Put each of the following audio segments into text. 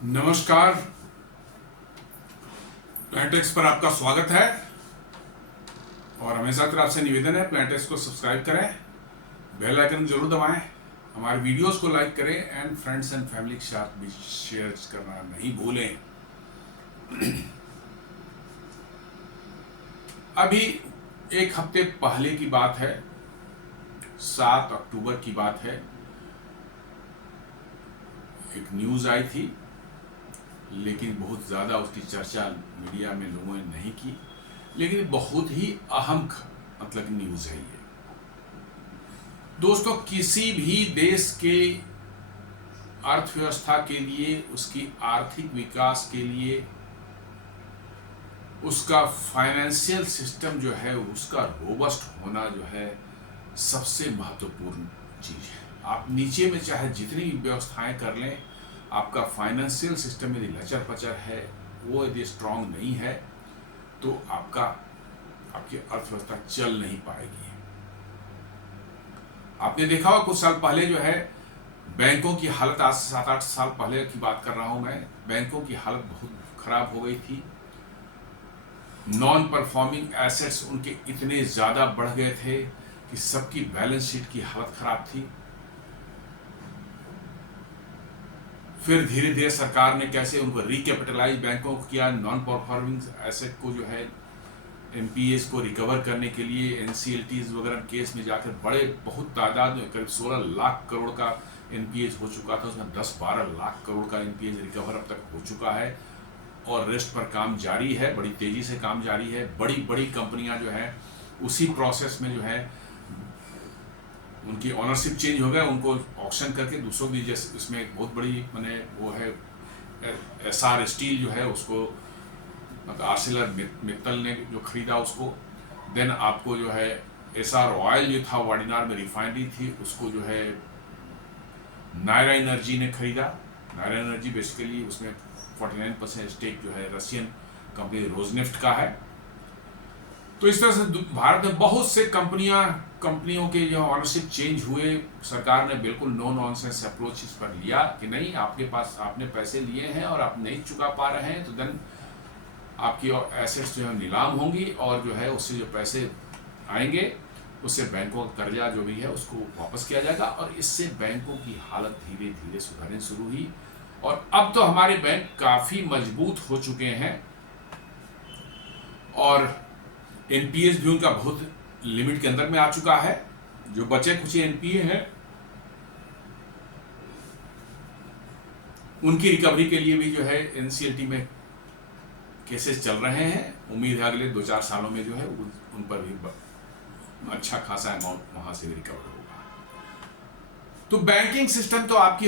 नमस्कार। प्लांटेक्स पर आपका स्वागत है और हमेशा तरह आपसे निवेदन है प्लांटेक्स को सब्सक्राइब करें, बेल आइकन जरूर दबाएं, हमारे वीडियोस को लाइक करें एंड फ्रेंड्स एंड फैमिली के साथ भी शेयर करना नहीं भूलें। अभी एक हफ्ते पहले की बात है, 7 अक्टूबर की बात है। एक न्यूज़ आई थी, लेकिन बहुत ज़्यादा उसकी चर्चा मीडिया में लोगों ने नहीं की, लेकिन बहुत ही अहम मतलब न्यूज़ है ये। दोस्तों, किसी भी देश के अर्थव्यवस्था के लिए, उसकी आर्थिक विकास के लिए, उसका फाइनेंशियल सिस्टम जो है उसका रोबस्ट होना जो है सबसे महत्वपूर्ण चीज़ है। आप नीचे में चाहे जितनी व्यवस्थाएं कर लें, आपका फाइनेंशियल सिस्टम यदि लचर पचर है, वो यदि स्ट्रांग नहीं है, तो आपकी अर्थव्यवस्था चल नहीं पाएगी। आपने देखा होगा कुछ साल पहले जो है बैंकों की हालत, आज से 7-8 साल पहले की बात कर रहा हूं मैं, बैंकों की हालत बहुत खराब हो गई थी। नॉन परफॉर्मिंग एसेट्स उनके इतने ज़्यादा बढ़ गए थे कि सबकी बैलेंस शीट की हालत खराब थी। फिर धीरे धीरे सरकार ने कैसे उनको रिकैपिटलाइज बैंकों को किया, नॉन परफॉर्मिंग एसेट को जो है एनपीएस को रिकवर करने के लिए एनसीएलटीज वगैरह केस में जाकर बड़े बहुत तादाद में करीब 16 लाख करोड़ का एनपीएस हो चुका था, उसमें 10-12 लाख करोड़ का एनपीएस रिकवर अब तक हो चुका है और रेस्ट पर काम जारी है, बड़ी तेजी से काम जारी है। बड़ी बड़ी कंपनियां जो है उसी प्रोसेस में जो है उनकी ऑनरशिप चेंज हो गया, उनको ऑक्शन करके दूसरों की, जैसे इसमें बहुत बड़ी मैंने वो है एसआर स्टील जो है उसको मतलब आर्सिलर मित्तल ने जो खरीदा उसको। देन आपको जो है एसआर ऑयल जो था वाडिनार में रिफाइनरी थी, उसको जो है नायरा एनर्जी ने खरीदा। नायरा एनर्जी बेसिकली उसमें 49% स्टेक जो है रशियन कंपनी रोजनेफ्ट का है। तो इस तरह से भारत में बहुत से कंपनियों के जो ऑनरशिप चेंज हुए, सरकार ने बिल्कुल नो नॉनसेंस अप्रोच इस पर लिया कि नहीं, आपके पास आपने पैसे लिए हैं और आप नहीं चुका पा रहे हैं, तो देन आपकी एसेट्स जो है नीलाम होंगी और जो है उससे जो पैसे आएंगे उससे बैंकों का कर्जा जो भी है उसको वापस किया जाएगा। और इससे बैंकों की हालत धीरे धीरे सुधरनी शुरू हुई और अब तो हमारे बैंक काफ़ी मजबूत हो चुके हैं और एनपीएस भी उनका बहुत लिमिट के अंदर में आ चुका है। जो बचे कुछ एनपीए हैं उनकी रिकवरी के लिए भी जो है एनसीएलटी में केसेस चल रहे हैं। उम्मीद है अगले 2-4 सालों में जो है उन पर भी अच्छा खासा अमाउंट वहां से भी रिकवर होगा। तो बैंकिंग सिस्टम तो आपकी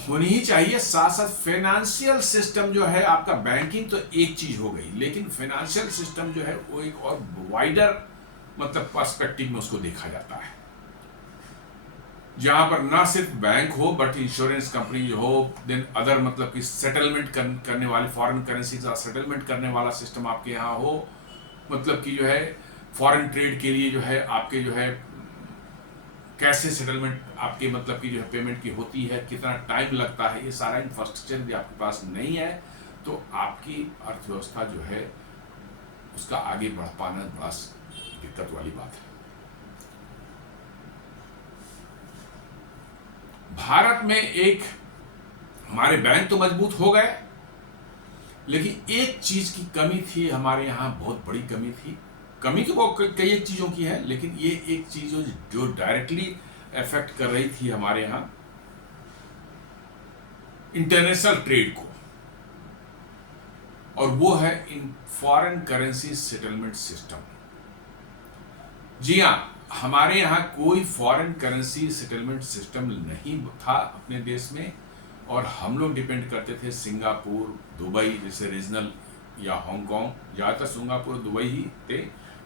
होनी ही चाहिए, साथ साथ फाइनेंशियल सिस्टम जो है आपका, बैंकिंग तो एक चीज हो गई, लेकिन फाइनेंशियल सिस्टम जो है वो एक और वाइडर मतलब पर्सपेक्टिव में उसको देखा जाता है, जहां पर ना सिर्फ बैंक हो बट इंश्योरेंस कंपनी जो हो, देन अदर मतलब कि सेटलमेंट करने वाली फॉरेन करेंसी का सेटलमेंट करने वाला सिस्टम आपके यहाँ हो, मतलब कि जो है फॉरेन ट्रेड के लिए जो है आपके जो है कैसे सेटलमेंट आपके मतलब की जो है पेमेंट की होती है, कितना टाइम लगता है, ये सारा इंफ्रास्ट्रक्चर भी आपके पास नहीं है, तो आपकी अर्थव्यवस्था जो है उसका आगे बढ़ पाना बड़ा दिक्कत वाली बात है। भारत में एक हमारे बैंक तो मजबूत हो गए, लेकिन एक चीज की कमी थी हमारे यहाँ, बहुत बड़ी कमी थी। कमी तो वो कई एक चीजों की है, लेकिन ये एक चीज जो डायरेक्टली अफेक्ट कर रही थी हमारे यहाँ इंटरनेशनल ट्रेड को, और वो है इन फॉरेन करेंसी सेटलमेंट सिस्टम। जी हाँ, हमारे यहाँ कोई फॉरेन करेंसी सेटलमेंट सिस्टम नहीं था अपने देश में, और हम लोग डिपेंड करते थे सिंगापुर, दुबई जैसे रीजनल या हांगकांग, ज़्यादातर सिंगापुर दुबई ही थे।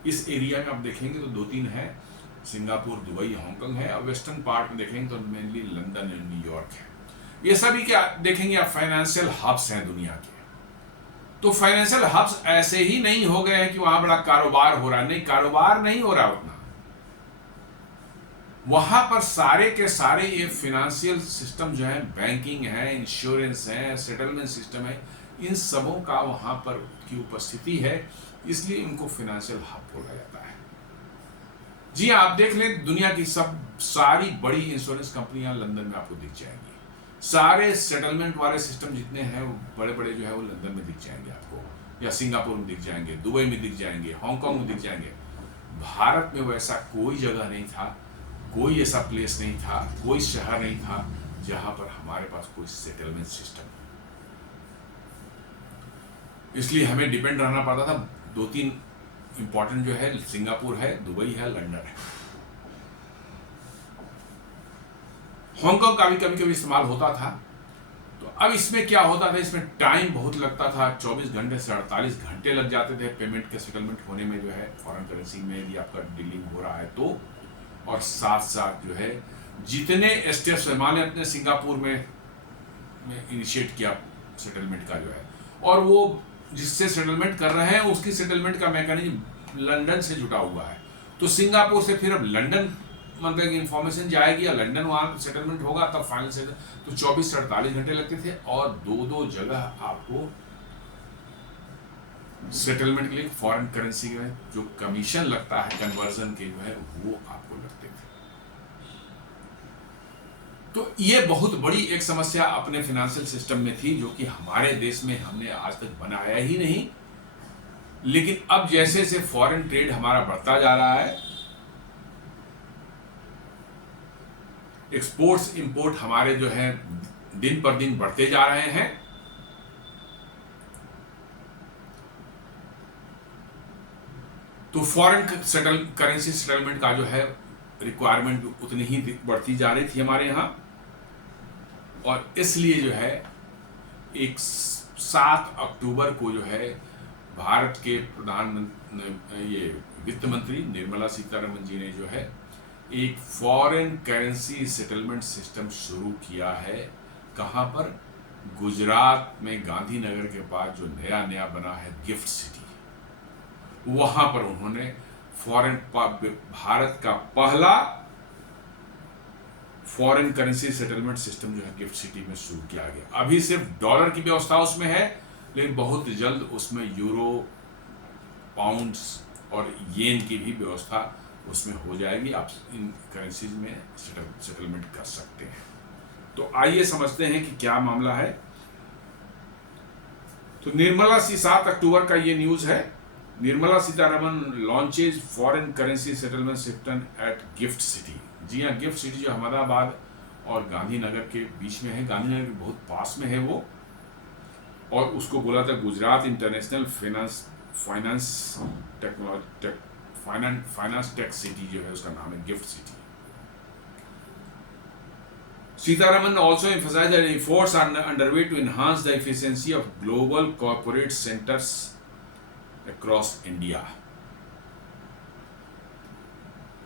इस एरिया में आप देखेंगे तो 2-3 है, सिंगापुर, दुबई, हांगकांग है, और वेस्टर्न पार्ट में देखेंगे तो मेनली लंदन और न्यूयॉर्क है। ये सभी क्या देखेंगे आप, फाइनेंशियल हब्स हैं दुनिया के। तो फाइनेंशियल हब्स ऐसे ही नहीं हो गए हैं कि वहां बड़ा कारोबार हो रहा है, नहीं, कारोबार नहीं हो रहा उतना। वहां पर सारे के सारे ये फिनेंशियल सिस्टम जो है, बैंकिंग है, इंश्योरेंस है, सेटलमेंट सिस्टम है, इन सबों का वहां पर की उपस्थिति है, इसलिए इनको फिनेंशियल हब बोला जाता है। जी आप देख लें, दुनिया की सारी बड़ी इंश्योरेंस कंपनियां लंदन में आपको दिख जाएंगी, सारे सेटलमेंट वाले सिस्टम जितने हैं वो बड़े बड़े जो है वो लंदन में दिख जाएंगे आपको, या सिंगापुर में दिख जाएंगे, दुबई में दिख जाएंगे, हांगकांग में दिख जाएंगे। भारत में वैसा कोई जगह नहीं था, कोई ऐसा प्लेस नहीं था, कोई शहर नहीं था जहां पर हमारे पास कोई सेटलमेंट सिस्टम। इसलिए हमें डिपेंड रहना पड़ता था, 2-3 इंपॉर्टेंट जो है, सिंगापुर है, दुबई है, लंदन है। हांगकांग का भी कभी कभी इस्तेमाल होता था। तो अब इसमें क्या होता था, इसमें टाइम बहुत लगता था, 24 घंटे से 48 घंटे लग जाते थे पेमेंट के सेटलमेंट होने में, जो है फॉरेन करेंसी में यदि आपका डीलिंग हो रहा है तो। और साथ साथ जो है जितने स्टेप्स मैंने अपने सिंगापुर में इनिशिएट किया सेटलमेंट का जो है, और वो जिससे सेटलमेंट कर रहे हैं उसकी सेटलमेंट का मैकेनिज्म लंदन से जुटा हुआ है। तो सिंगापुर से फिर अब लंदन मतलब इंफॉर्मेशन जाएगी या लंदन वहाँ सेटलमेंट होगा, तब फाइनल सेटल। तो 24 से 48 घंटे लगते थे, और 2-2 जगह आपको सेटलमेंट के लिए फॉरेन करेंसी में जो कमीशन लगता है कन्वर्जन के जो है वो आपको लगते थे। तो ये बहुत बड़ी एक समस्या अपने फाइनेंशियल सिस्टम में थी, जो कि हमारे देश में हमने आज तक बनाया ही नहीं। लेकिन अब जैसे जैसे फॉरेन ट्रेड हमारा बढ़ता जा रहा है, एक्सपोर्ट्स इंपोर्ट हमारे जो है दिन पर दिन बढ़ते जा रहे हैं, तो फॉरेन करेंसी सेटलमेंट का जो है रिक्वायरमेंट उतनी ही बढ़ती जा रही थी हमारे यहाँ। और इसलिए जो है 7 अक्टूबर को जो है भारत के प्रधानमंत्री, ये वित्त मंत्री निर्मला सीतारमण जी ने जो है एक फॉरेन करेंसी सेटलमेंट सिस्टम शुरू किया है। कहाँ पर? गुजरात में गांधीनगर के पास जो नया बना है गिफ्ट सिटी, वहां पर उन्होंने भारत का पहला फॉरेन करेंसी सेटलमेंट सिस्टम जो है गिफ्ट सिटी में शुरू किया गया। अभी सिर्फ डॉलर की व्यवस्था उसमें है, लेकिन बहुत जल्द उसमें यूरो, पाउंड्स और येन की भी व्यवस्था उसमें हो जाएगी। आप इन करेंसीज में सेटलमेंट कर सकते हैं। तो आइए समझते हैं कि क्या मामला है। तो 7 अक्टूबर का ये न्यूज है। Nirmala Sitharaman launches foreign currency settlement system at GIFT City. जी हाँ, गिफ्ट सिटी जो अहमदाबाद और गांधीनगर के बीच में है, गांधीनगर के बहुत पास में है वो, और उसको बोला था Gujarat international finance tech city जो है उसका नाम है GIFT city. Sitaraman also emphasized that efforts are underway to enhance the efficiency of global corporate centers across India.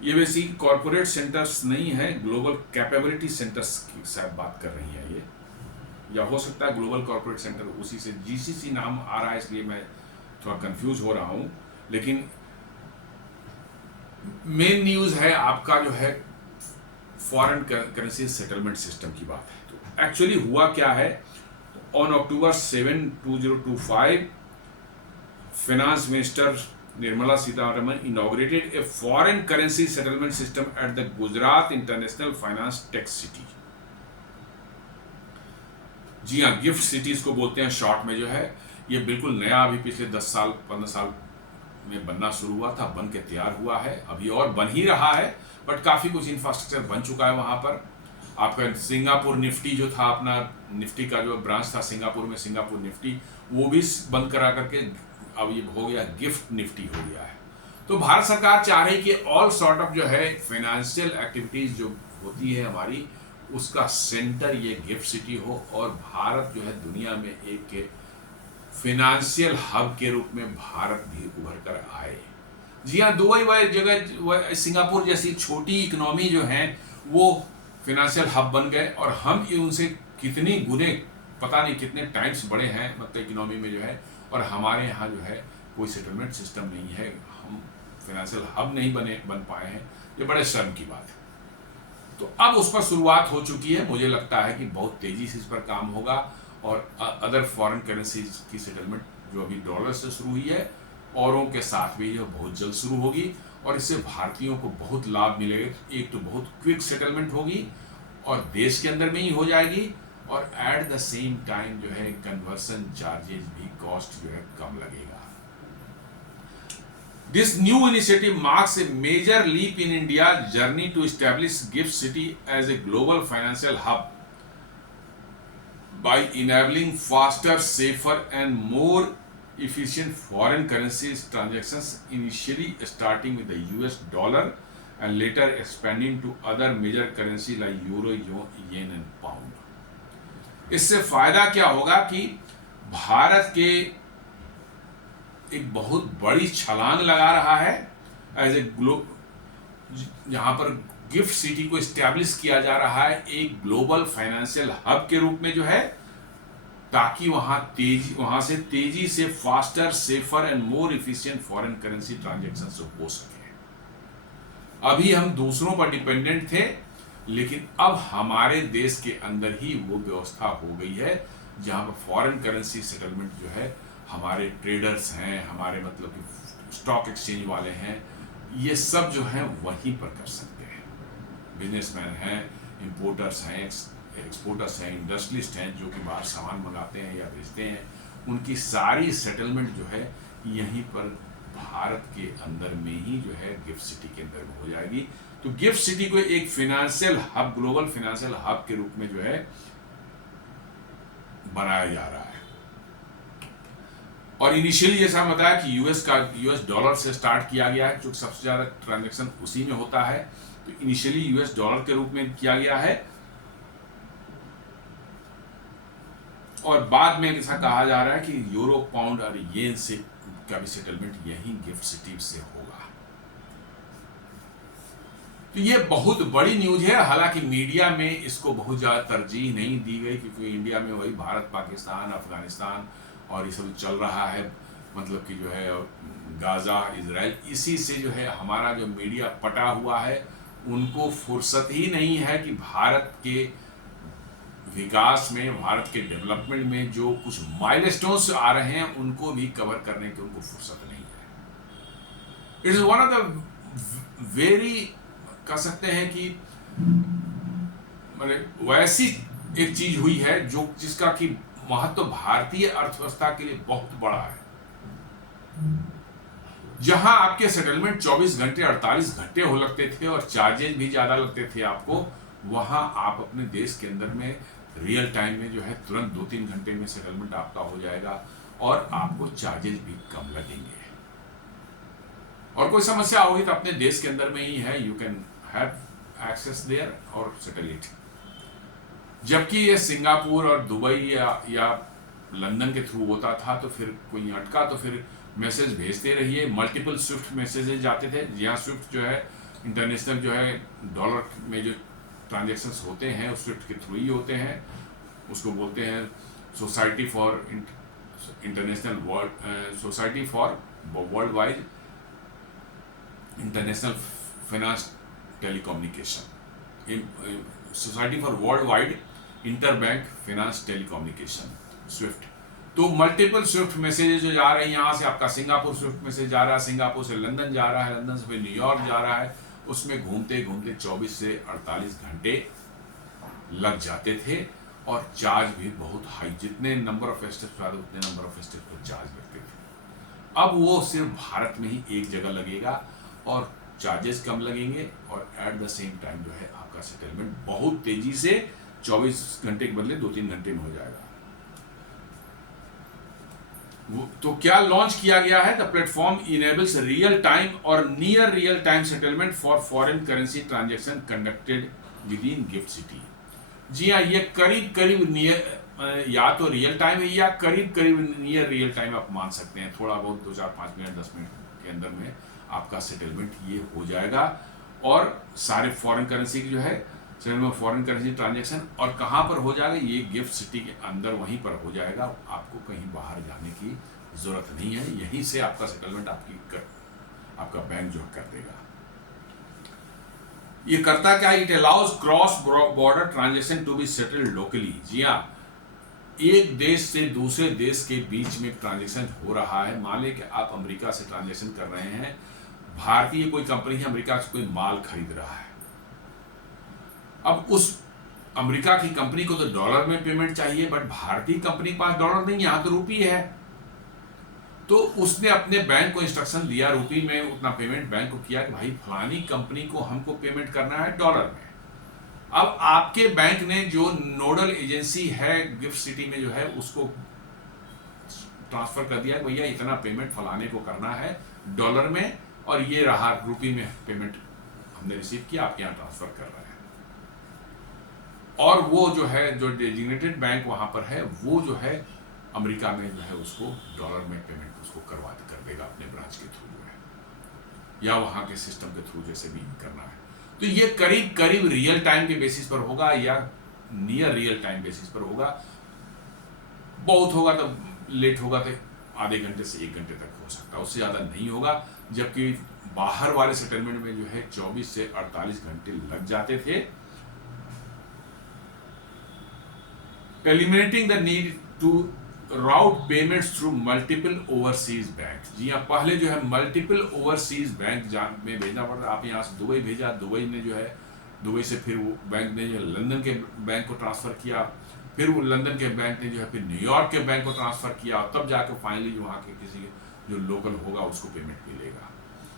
ये वैसी कॉर्पोरेट सेंटर्स नहीं है, ग्लोबल कैपेबिलिटी सेंटर्स की शायद बात कर रही है ये, या हो सकता है ग्लोबल कॉर्पोरेट सेंटर उसी से जीसीसी नाम आ रहा है, इसलिए मैं थोड़ा कंफ्यूज हो रहा हूँ। लेकिन मेन न्यूज है आपका जो है फॉरेन करेंसी सेटलमेंट सिस्टम की बात है। तो एक्चुअली हुआ क्या है, on October 7, 2025 finance minister Nirmala Sitharaman inaugurated a foreign currency settlement system at the Gujarat international finance tech city. जी हाँ, गिफ्ट सिटीज को बोलते हैं शॉर्ट में। जो है ये बिल्कुल नया, अभी पिछले 10 साल 15 साल में बनना शुरू हुआ था, बन के तैयार हुआ है, अभी और बन ही रहा है, बट काफ़ी कुछ इंफ्रास्ट्रक्चर बन चुका है वहाँ पर। आपका सिंगापुर निफ्टी जो था, अपना निफ्टी का जो ब्रांच था सिंगापुर में, सिंगापुर निफ्टी, वो भी बंद करा करके अब ये हो गया गिफ्ट निफ्टी हो गया है। तो भारत सरकार चाह रही कि ऑल सॉर्ट ऑफ जो है फाइनेंशियल एक्टिविटीज़ जो होती है हमारी, उसका सेंटर ये गिफ्ट सिटी हो, और भारत जो है दुनिया में एक फाइनेंशियल हब के रूप में भारत भी उभर कर आए। जी हाँ, दुबई वह जगह, सिंगापुर जैसी छोटी इकोनॉमी जो है वो फाइनेंशियल हब बन गए, और हम उनसे कितनी गुने, पता नहीं कितने टाइम्स बड़े हैं मतलब इकोनॉमी में जो है, और हमारे यहाँ जो है कोई सेटलमेंट सिस्टम नहीं है, हम फाइनेंशियल हब नहीं बन पाए हैं। ये बड़े शर्म की बात है। तो अब उस पर शुरुआत हो चुकी है। मुझे लगता है कि बहुत तेजी से इस पर काम होगा और अदर फॉरेन करेंसीज की सेटलमेंट जो अभी डॉलर से शुरू हुई है औरों के साथ भी यह बहुत जल्द शुरू होगी और इससे भारतीयों को बहुत लाभ मिलेगा। एक तो बहुत क्विक सेटलमेंट होगी और देश के अंदर में ही हो जाएगी और एट द सेम टाइम जो है कन्वर्सन चार्जेस भी कॉस्ट जो है कम लगेगा। This new initiative marks a major leap in India's journey to establish GIFT City as a global financial hub by enabling faster, safer, and more efficient foreign currencies transactions, initially starting with the US dollar and later expanding to other major currencies like euro, yen, and pound. इससे फायदा क्या होगा कि भारत के एक बहुत बड़ी छलांग लगा रहा है एज ए जहां पर गिफ्ट सिटी को एस्टैब्लिश किया जा रहा है एक ग्लोबल फाइनेंशियल हब के रूप में जो है, ताकि वहां से तेजी से faster, safer and more efficient foreign currency transaction हो सके। अभी हम दूसरों पर डिपेंडेंट थे, लेकिन अब हमारे देश के अंदर ही वो व्यवस्था हो गई है जहां पर फॉरेन करेंसी सेटलमेंट जो है हमारे ट्रेडर्स हैं, हमारे मतलब कि स्टॉक एक्सचेंज वाले हैं, ये सब जो हैं वहीं पर कर सकते हैं। बिजनेसमैन हैं, इंपोर्टर्स हैं, एक्सपोर्टर्स हैं, इंडस्ट्रियलिस्ट हैं जो कि बाहर सामान मंगाते हैं या बेचते हैं, उनकी सारी सेटलमेंट जो है यहीं पर भारत के अंदर में ही जो है गिफ्ट सिटी के अंदर में हो जाएगी। तो गिफ्ट सिटी को एक financial hub, global financial hub के रूप में जो है बनाया जा रहा है। और इनिशियली जैसा बताया कि यूएस डॉलर से स्टार्ट किया गया है, जो सबसे ज्यादा ट्रांजैक्शन उसी में होता है। तो इनिशियली यूएस डॉलर के रूप में किया गया है और बाद में ऐसा कहा जा रहा है कि यूरो, पाउंड और येन से का भी सेटलमेंट यही गिफ्ट सिटी से होगा। तो ये बहुत बड़ी न्यूज है। हालांकि मीडिया में इसको बहुत ज्यादा तरजीह नहीं दी गई, क्योंकि इंडिया में वही भारत, पाकिस्तान, अफगानिस्तान और ये सब चल रहा है, मतलब कि जो है गाजा, इजराइल, इसी से जो है हमारा जो मीडिया पटा हुआ है, उनको फुर्सत ही नहीं है कि भारत के विकास में, भारत के डेवलपमेंट में जो कुछ माइलस्टोन्स आ रहे हैं उनको भी कवर करने की उनको फुर्सत नहीं है। It is one of the very, कह सकते हैं कि मतलब वैसी एक चीज हुई है जो जिसका कि महत्व भारतीय अर्थव्यवस्था के लिए बहुत बड़ा है। जहां आपके सेटलमेंट 24 घंटे 48 घंटे हो लगते थे और चार्जेस भी ज्यादा लगते थे आपको, वहां आप अपने देश के अंदर में रियल टाइम में जो है तुरंत 2-3 घंटे में सेटलमेंट आपका हो जाएगा और आपको चार्जेस भी कम लगेंगे। और कोई समस्या होगी तो अपने देश के अंदर में ही है, you can have access there और सेटल इट। जबकि ये सिंगापुर और दुबई या लंदन के थ्रू होता था तो फिर कोई अटका तो फिर मैसेज भेजते रहिए। मल्टीपल स्विफ्ट मैसेजेस जाते थे। यहाँ स्विफ्ट जो है इंटरनेशनल जो है डॉलर में जो ट्रांजेक्शन्स होते हैं उस स्विफ्ट के थ्रू ही होते हैं। उसको बोलते हैं society for international society for world wide international finance telecommunication, society for world wide inter bank finance telecommunication, Swift. तो मल्टीपल स्विफ्ट मैसेजेस जो जा रहे हैं, यहाँ से आपका सिंगापुर स्विफ्ट मैसेज जा रहा है, सिंगापुर से लंदन जा रहा है, लंदन से फिर न्यूयॉर्क जा रहा है, उसमें घूमते घूमते 24 से 48 घंटे लग जाते थे और चार्ज भी बहुत हाई, जितने नंबर ऑफ स्टेप्स आते उतने नंबर ऑफ स्टेप्स पर चार्ज लगते थे। अब वो सिर्फ भारत में ही एक जगह लगेगा और चार्जेस कम लगेंगे और एट द सेम टाइम जो है आपका सेटलमेंट बहुत तेजी से 24 घंटे के बदले 2-3 घंटे में हो जाएगा। तो क्या लॉन्च किया गया है? The platform enables real time और near real time settlement for foreign currency transaction conducted within GIFT City. जी हाँ, ये करीब करीब नियर, या तो रियल टाइम है या करीब करीब नियर रियल टाइम आप मान सकते हैं। थोड़ा बहुत 2-4-5 मिनट 10 मिनट के अंदर में आपका सेटलमेंट ये हो जाएगा और सारे फॉरेन करेंसी की जो है सेटलमेंट, फॉरेन करेंसी ट्रांजैक्शन, और कहाँ पर हो जाएगा? ये गिफ्ट सिटी के अंदर वहीं पर हो जाएगा। आपको कहीं बाहर जाने की जरूरत नहीं है, यहीं से आपका सेटलमेंट आपका बैंक जो कर देगा। ये करता क्या, it allows cross border transaction to be settled locally. जी हाँ, एक देश से दूसरे देश के बीच में ट्रांजेक्शन हो रहा है। मान लें कि आप अमेरिका से ट्रांजेक्शन कर रहे हैं, भारतीय कोई कंपनी है, अमेरिका से कोई माल खरीद रहा है। अब उस अमेरिका की कंपनी को तो डॉलर में पेमेंट चाहिए, बट भारतीय कंपनी के पास डॉलर नहीं, यहां तो रुपी है। तो उसने अपने बैंक को इंस्ट्रक्शन दिया, रुपी में उतना पेमेंट बैंक को किया कि भाई फलानी कंपनी को हमको पेमेंट करना है डॉलर में। अब आपके बैंक ने जो नोडल एजेंसी है गिफ्ट सिटी में जो है, उसको ट्रांसफर कर दिया कि भैया इतना पेमेंट फलाने को करना है डॉलर में, और ये रहा रुपी में पेमेंट हमने रिसीव किया, आपके यहाँ ट्रांसफर कर रहे हैं। और वो जो है, जो डेजिग्नेटेड बैंक वहां पर है, वो जो है अमेरिका में जो है उसको डॉलर में पेमेंट उसको कर देगा अपने ब्रांच के थ्रू जो है, या वहां के सिस्टम के थ्रू जैसे भी करना है। तो ये करीब करीब रियल टाइम के बेसिस पर होगा या नियर रियल टाइम बेसिस पर होगा। बहुत होगा तो लेट होगा तो आधे घंटे से 1 घंटे तक हो सकता है, उससे ज़्यादा नहीं होगा। जबकि बाहर वाले सेटलमेंट में जो है 24 से 48 घंटे लग जाते थे। Eliminating the need to route payments through multiple overseas bank. जी हाँ, पहले जो है मल्टीपल ओवरसीज बैंक में भेजना पड़ता। आप यहाँ से दुबई भेजा, दुबई ने जो है, दुबई से फिर वो बैंक ने जो लंदन के बैंक को ट्रांसफ़र किया, फिर वो लंदन के बैंक ने जो है फिर न्यूयॉर्क के बैंक को ट्रांसफ़र किया, तब जाकर फाइनली जो वहाँ के किसी जो लोकल होगा उसको पेमेंट मिलेगा।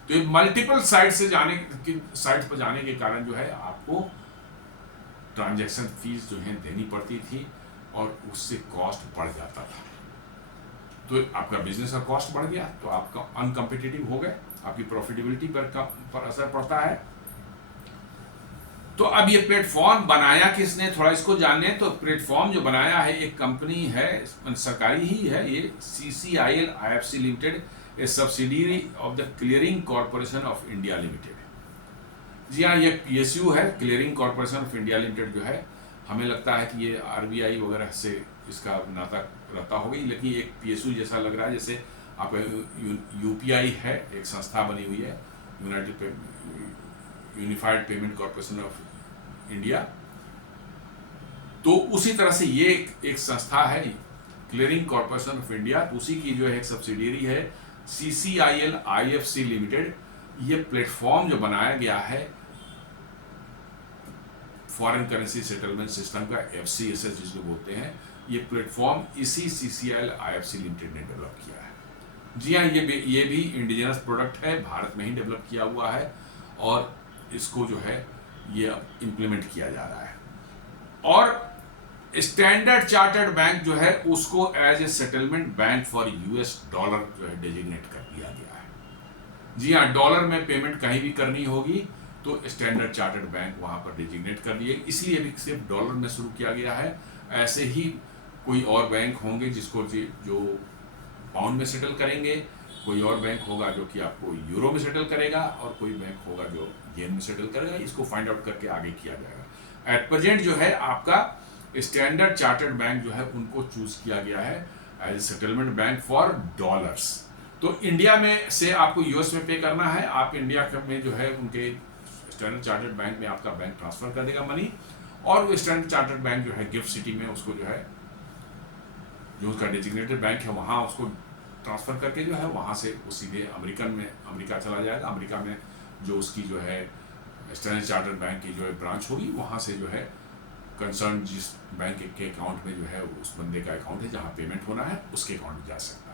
तो ये मल्टीपल साइट से जाने की साइट पर जाने के कारण जो है आपको ट्रांजैक्शन फीस जो है देनी पड़ती थी, और उससे कॉस्ट बढ़ जाता था। तो आपका बिजनेस का कॉस्ट बढ़ गया, तो आपका अनकम्पिटिटिव हो गए, आपकी प्रॉफिटेबिलिटी पर असर पड़ता है। तो अब ये प्लेटफॉर्म बनाया किसने, थोड़ा इसको जाने। तो प्लेटफॉर्म जो बनाया है एक कंपनी है, सरकारी ही है, ये CCIL IFC limited, a subsidiary of the clearing corporation of India limited. जी हाँ, ये PSU है, clearing corporation of India limited जो है। हमें लगता है कि ये RBI वगैरह से इसका नाता रहता होगी, लेकिन एक PSU जैसा लग रहा है। जैसे आपका UPI है, एक संस्था बनी हुई है, unified payment corporation of India. तो उसी तरह से ये एक संस्था है, क्लियरिंग कॉर्पोरेशन ऑफ इंडिया, उसी की जो है एक सब्सिडियरी है CCIL IFC लिमिटेड। ये प्लेटफॉर्म जो बनाया गया है फॉरेन करेंसी सेटलमेंट सिस्टम का, FCSS जिसको बोलते हैं, ये प्लेटफॉर्म इसी CCIL IFC लिमिटेड ने डेवलप किया है। जी हाँ, ये भी इंडिजिनस प्रोडक्ट है, भारत में ही डेवलप किया हुआ है, और इसको जो है ये इम्प्लीमेंट किया जा रहा है। और स्टैंडर्ड चार्टर्ड बैंक जो है उसको as a settlement bank for US dollar जो है डेजिग्नेट कर दिया गया है। जी हाँ, डॉलर में पेमेंट कहीं भी करनी होगी तो स्टैंडर्ड चार्टर्ड बैंक वहां पर डेजिग्नेट कर दिए, इसलिए भी सिर्फ डॉलर में शुरू किया गया है। ऐसे ही कोई और बैंक होंगे जिसको जो पाउंड में सेटल करेंगे, कोई और बैंक होगा जो कि आपको यूरो में सेटल करेगा, और कोई बैंक होगा जो येन में सेटल करेगा। इसको फाइंड आउट करके आगे किया जाएगा। एट प्रेजेंट जो है आपका स्टैंडर्ड चार्टर्ड बैंक जो है उनको चूज किया गया है as settlement bank for dollars. तो इंडिया में से आपको US में पे करना है, आप इंडिया में जो है उनके स्टैंडर्ड चार्टर्ड बैंक में आपका बैंक ट्रांसफर कर देगा मनी, और वो स्टैंडर्ड चार्टर्ड बैंक जो है गिफ्ट सिटी में उसको जो है, जो उसका डेजिग्नेटेड बैंक है, वहाँ उसको ट्रांसफर करके जो है वहाँ से वो सीधे अमेरिका चला जाएगा। अमेरिका में जो उसकी जो है स्टैंडर्ड चार्टर्ड बैंक की जो है ब्रांच होगी, वहाँ से जो है कंसर्न जिस बैंक के अकाउंट में जो है उस बंदे का अकाउंट है जहाँ पेमेंट होना है, उसके अकाउंट में जा सकता है।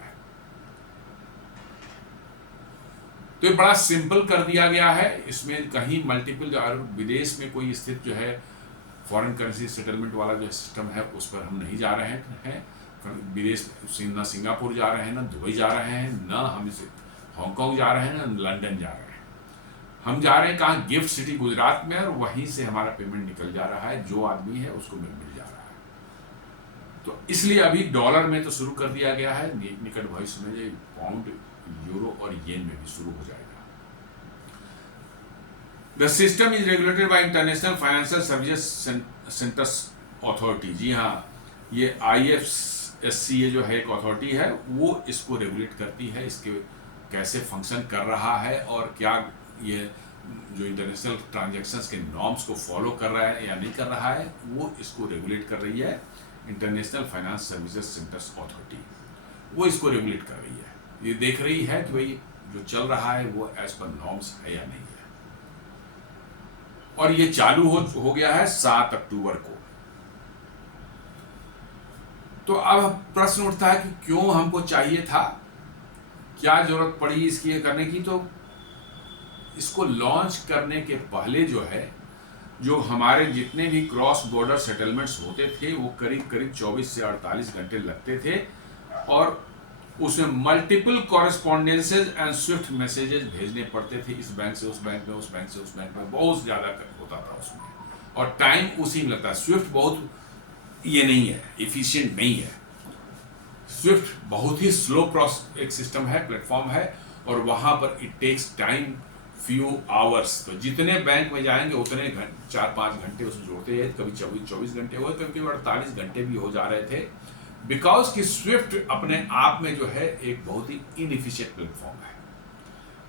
तो ये बड़ा सिंपल कर दिया गया है। इसमें कहीं मल्टीपल विदेश में कोई स्थित जो है फॉरेन करेंसी सेटलमेंट वाला जो सिस्टम है उस पर हम नहीं जा रहे हैं। विदेश ना सिंगापुर जा रहे हैं, ना दुबई जा रहे हैं, ना हम इसे हांगकांग जा रहे हैं, ना लंदन जा रहे हैं। हम जा रहे हैं कहाँ, गिफ्ट सिटी गुजरात में, और वहीं से हमारा पेमेंट निकल जा रहा है, जो आदमी है उसको मिल जा रहा है। तो इसलिए अभी डॉलर में तो शुरू कर दिया गया है, निकट भविष्य में ये पाउंड, यूरो और येन में भी शुरू हो जाएगा। The system is regulated by international financial services centres authority. जी हाँ, ये IFSC जो है एक अथॉरिटी है, वो इसको रेगुलेट करती है, इसके कैसे फंक्शन कर रहा है और क्या ये जो इंटरनेशनल ट्रांजैक्शंस के नॉर्म्स को फॉलो कर रहा है या नहीं कर रहा है, वो इसको रेगुलेट कर रही है international finance services centres authority. वो इसको रेगुलेट कर रही है, ये देख रही है कि भाई जो चल रहा है वो एज पर नॉर्म्स है या नहीं है। और ये चालू हो गया है 7 अक्टूबर को। तो अब प्रश्न उठता है कि क्यों हमको चाहिए था, क्या जरूरत पड़ी इसकी करने की। तो इसको लॉन्च करने के पहले जो है, जो हमारे जितने भी क्रॉस बॉर्डर सेटलमेंट्स होते थे वो करीब करीब 24 से 48 घंटे लगते थे, और उसमें मल्टीपल कॉरेस्पॉन्डेंसेज एंड स्विफ्ट मैसेजेस भेजने पड़ते थे, इस बैंक से उस बैंक में, उस बैंक से उस बैंक में, बहुत ज़्यादा होता था उसमें, और टाइम उसी में लगता है। स्विफ्ट बहुत ये नहीं है, एफिशिएंट नहीं है। स्विफ्ट बहुत ही स्लो एक सिस्टम है, प्लेटफॉर्म है, और वहाँ पर it takes time few hours. तो जितने बैंक में जाएंगे उतने 4-5 घंटे उसमें जोड़ते हैं, कभी 24 घंटे हुए, कभी 48 घंटे भी हो जा रहे थे, बिकॉज कि स्विफ्ट अपने आप में जो है एक बहुत ही इनएफिशिएंट प्लेटफॉर्म है।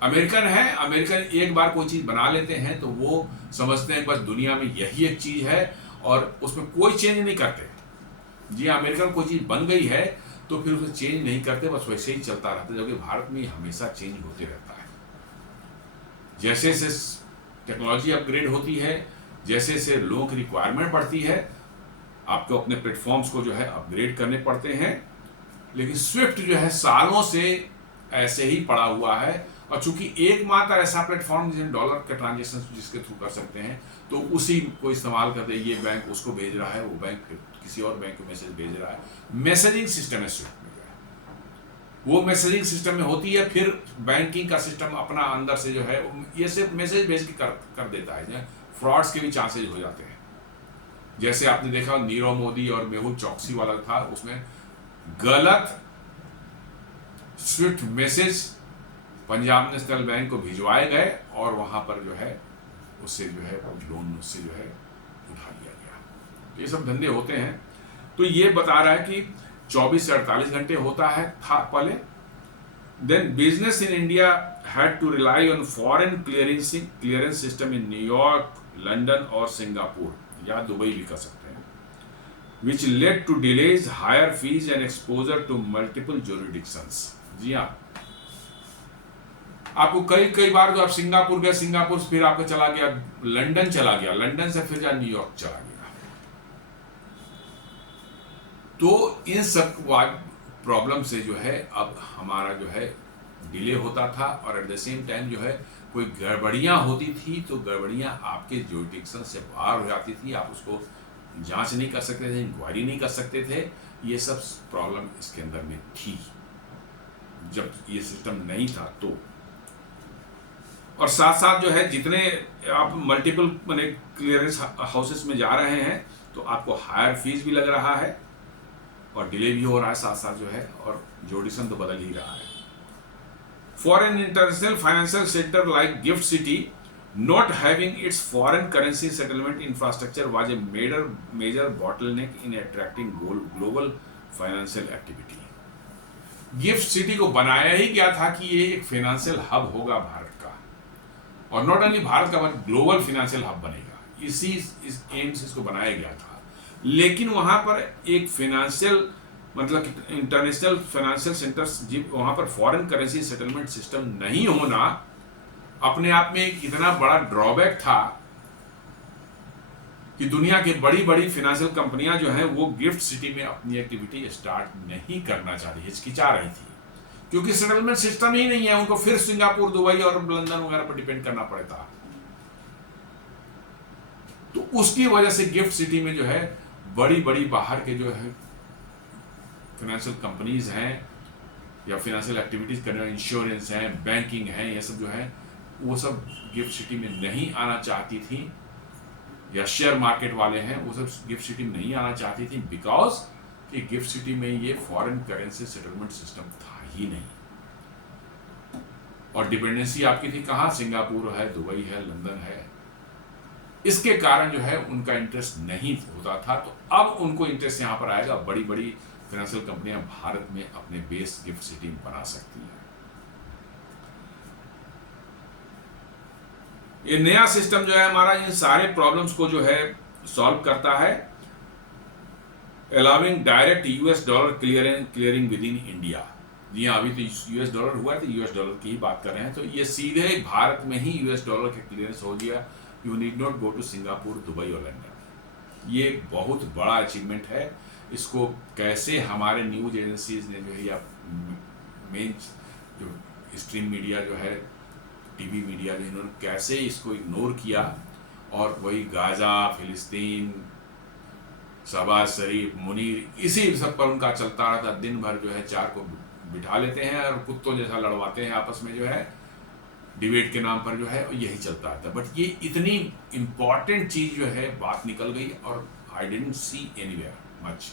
अमेरिकन है, अमेरिकन एक बार कोई चीज़ बना लेते हैं तो वो समझते हैं बस दुनिया में यही एक चीज़ है और उसमें कोई चेंज नहीं करते। जी, अमेरिकन कोई चीज़ बन गई है तो फिर उसे चेंज नहीं करते, बस वैसे ही चलता रहता है, जबकि भारत में हमेशा चेंज होते रहता है। जैसे जैसे टेक्नोलॉजी अपग्रेड होती है, जैसे जैसे लोगों की रिक्वायरमेंट बढ़ती है, आपको अपने प्लेटफॉर्म्स को जो है अपग्रेड करने पड़ते हैं। लेकिन स्विफ्ट जो है सालों से ऐसे ही पड़ा हुआ है, और चूंकि एकमात्र ऐसा प्लेटफॉर्म जिसमें डॉलर के ट्रांजेक्शन जिसके थ्रू कर सकते हैं, तो उसी को इस्तेमाल करते, ये बैंक उसको भेज रहा है, वो बैंक फिर किसी और बैंक को मैसेज भेज रहा है। मैसेजिंग सिस्टम है स्विफ्ट में, वो मैसेजिंग सिस्टम में होती है, फिर बैंकिंग का सिस्टम अपना अंदर से जो है ये सिर्फ मैसेज भेज के कर देता है। फ्रॉड्स के भी चांसेज हो जाते हैं। जैसे आपने देखा नीरव मोदी और मेहुल चौकसी वाला था, उसमें गलत Swift message Punjab national bank को भिजवाए गए और वहां पर जो है उससे जो है लोन उससे जो है उठा लिया गया। ये सब धंधे होते हैं। तो ये बता रहा है कि 24 से 48 घंटे होता है था पहले। Then business in India had to rely on foreign clearance system in New York, London और सिंगापुर, या दुबई भी कर सकते हैं, which led to delays, higher fees and exposure to multiple jurisdictions। जी हाँ, आपको कई बार जो आप सिंगापुर गए, सिंगापुर से फिर आपका चला गया लंदन, चला गया लंदन से फिर जा न्यूयॉर्क चला गया। तो इन सब प्रॉब्लम से जो है अब हमारा जो है डिले होता था, और एट द सेम टाइम जो है कोई गड़बड़ियाँ होती थी तो गड़बड़ियाँ आपके जुरिडिक्शन से बाहर हो जाती थी, आप उसको जांच नहीं कर सकते थे, इंक्वायरी नहीं कर सकते थे। ये सब प्रॉब्लम इसके अंदर में थी जब ये सिस्टम नहीं था तो। और साथ साथ जो है जितने आप मल्टीपल मैंने क्लियरेंस हाउसेस में जा रहे हैं तो आपको हायर फीस भी लग रहा है और डिले भी हो रहा है साथ साथ जो है, और जुरिडिक्शन तो बदल ही रहा है। For an international financial center like GIFT City, not having its foreign currency settlement infrastructure was a major bottleneck in attracting global financial activity। Gift city को बनाया ही गया था कि ये एक फाइनेंशियल हब होगा भारत का, और नॉट ओनली भारत का बट ग्लोबल फाइनेंशियल हब बनेगा। इस एम से इसको बनाया गया था। लेकिन वहां पर एक फाइनेंशियल मतलब इंटरनेशनल फाइनेंशियल सेंटर्स वहां पर फॉरेन करेंसी सेटलमेंट सिस्टम नहीं होना अपने आप में एक इतना बड़ा ड्रॉबैक था कि दुनिया की बड़ी बड़ी फाइनेंशियल कंपनियां जो हैं वो गिफ्ट सिटी में अपनी एक्टिविटी स्टार्ट नहीं करना चाहती, हिचकिचा रही थी, क्योंकि सेटलमेंट सिस्टम ही नहीं है। उनको फिर सिंगापुर, दुबई और लंदन वगैरह पर डिपेंड करना पड़ता। तो उसकी वजह से गिफ्ट सिटी में जो है बड़ी बड़ी बाहर के जो है फाइनेंशियल कंपनीज हैं या फाइनेंशियल एक्टिविटीज करने वाले, इंश्योरेंस हैं, बैंकिंग हैं, ये सब जो है वो सब गिफ्ट सिटी में नहीं आना चाहती थी, या शेयर मार्केट वाले हैं वो सब गिफ्ट सिटी में नहीं आना चाहती थी, बिकॉज कि गिफ्ट सिटी में ये फॉरेन करेंसी सेटलमेंट सिस्टम था ही नहीं। और डिपेंडेंसी आपकी थी कहाँ, सिंगापुर है, दुबई है, लंदन है। इसके कारण जो है उनका इंटरेस्ट नहीं होता था। तो अब उनको इंटरेस्ट यहाँ पर आएगा, बड़ी बड़ी फाइनेंशियल कंपनियां भारत में अपने बेस गिफ्ट सिटी बना सकती हैं। ये नया सिस्टम जो है हमारा इन सारे प्रॉब्लम्स को जो है सॉल्व करता है, allowing direct US dollar clearing within India. जी हाँ, अभी तो यूएस डॉलर हुआ है तो यूएस डॉलर की ही बात कर रहे हैं, तो ये सीधे भारत में ही यूएस डॉलर का क्लियरेंस हो गया। You need not go to Singapore, Dubai और लंदन। ये बहुत बड़ा अचीवमेंट है। इसको कैसे हमारे न्यूज एजेंसीज ने जो है या मेन जो स्ट्रीम मीडिया जो है, टीवी मीडिया जो, इन्होंने कैसे इसको इग्नोर किया, और वही गाजा, फिलिस्तीन, शहबाज शरीफ, मुनीर, इसी सब पर उनका चलता रहता। दिन भर जो है चार को बिठा लेते हैं और कुत्तों जैसा लड़वाते हैं आपस में जो है, डिबेट के नाम पर जो है यही चलता रहता है। बट ये इतनी इंपॉर्टेंट चीज जो है, बात निकल गई और I didn't see anywhere much.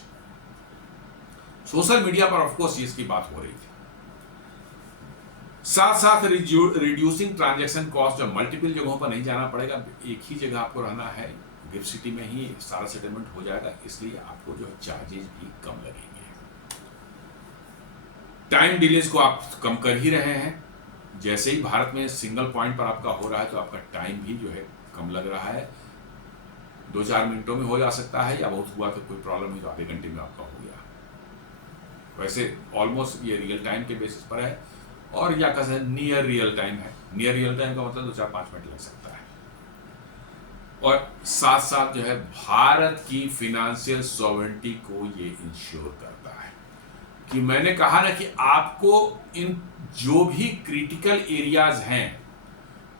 Social media पर ऑफकोर्स इसकी बात हो रही थी। साथ साथ रिड्यूसिंग ट्रांजैक्शन कॉस्ट, जो मल्टीपल जगहों पर नहीं जाना पड़ेगा, एक ही जगह आपको रहना है, गिफ्ट सिटी में ही सारा सेटलमेंट हो जाएगा, इसलिए आपको जो है चार्जेस भी कम लगेंगे। टाइम डिलेज को आप कम कर ही रहे हैं। जैसे ही भारत में सिंगल पॉइंट पर आपका हो रहा है तो आपका टाइम भी जो है कम लग रहा है। 2-4 मिनटों में हो जा सकता है, या बहुत हुआ तो कोई प्रॉब्लम हुई तो आधे घंटे में आपका हो गया। वैसे ऑलमोस्ट ये रियल टाइम के बेसिस पर है, और या कह नियर रियल टाइम है। नियर रियल टाइम का मतलब 2-4-5 मिनट लग सकता है। और साथ साथ जो है भारत की फिनेंशियल सॉवरेंटी को ये इंश्योर करता है कि मैंने कहा ना कि आपको इन जो भी क्रिटिकल एरियाज हैं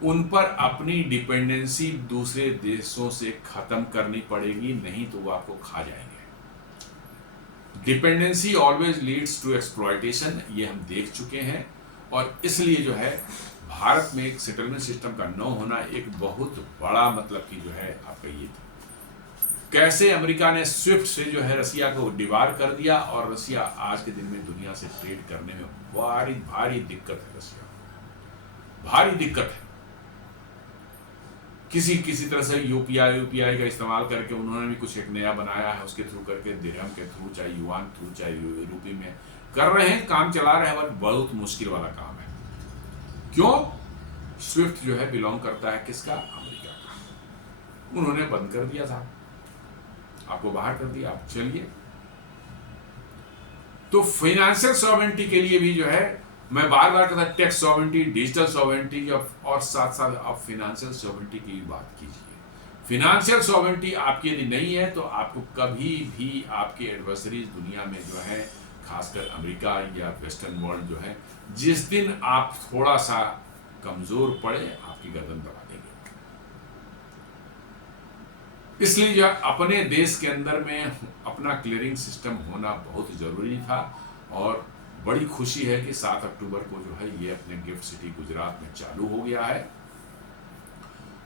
उन पर अपनी डिपेंडेंसी दूसरे देशों से खत्म करनी पड़ेगी, नहीं तो वो आपको खा जाएंगे। Dependency always leads to exploitation, ये हम देख चुके हैं। और इसलिए जो है भारत में एक सेटलमेंट सिस्टम का न होना एक बहुत बड़ा मतलब कि जो है आपका ये था। कैसे अमेरिका ने स्विफ्ट से जो है रसिया को डिबार कर दिया, और रसिया आज के दिन में दुनिया से ट्रेड करने में भारी भारी दिक्कत है। रसिया भारी दिक्कत है। किसी तरह से यूपीआई का इस्तेमाल करके उन्होंने भी कुछ एक नया बनाया है, उसके थ्रू करके दिरहम के थ्रू, चाहे युआन थ्रू, चाहे रूपी में कर रहे हैं, काम चला रहे हैं, बट बहुत मुश्किल वाला काम है। क्यों? स्विफ्ट जो है बिलोंग करता है किसका? अमेरिका का। उन्होंने बंद कर दिया था, आपको बाहर कर दिया, आप चलिए। तो फाइनेंशियल सॉवरेंटी के लिए भी जो है, मैं बार बार कहता, टैक्स सॉवरेंटी, डिजिटल सॉवरेंटी, और साथ साथ आप फाइनेंशियल सॉवरेंटी की बात कीजिए। फाइनेंशियल सॉवरेंटी आपकी यदि नहीं है तो आपको कभी भी आपके एडवर्सरीज दुनिया में जो है, खासकर अमेरिका या वेस्टर्न वर्ल्ड जो है, जिस दिन आप थोड़ा सा कमजोर पड़े आपकी गर्दन दबा देंगे। इसलिए जो अपने देश के अंदर में अपना क्लियरिंग सिस्टम होना बहुत जरूरी था, और बड़ी खुशी है कि 7 अक्टूबर को जो है ये अपने गिफ्ट सिटी गुजरात में चालू हो गया है।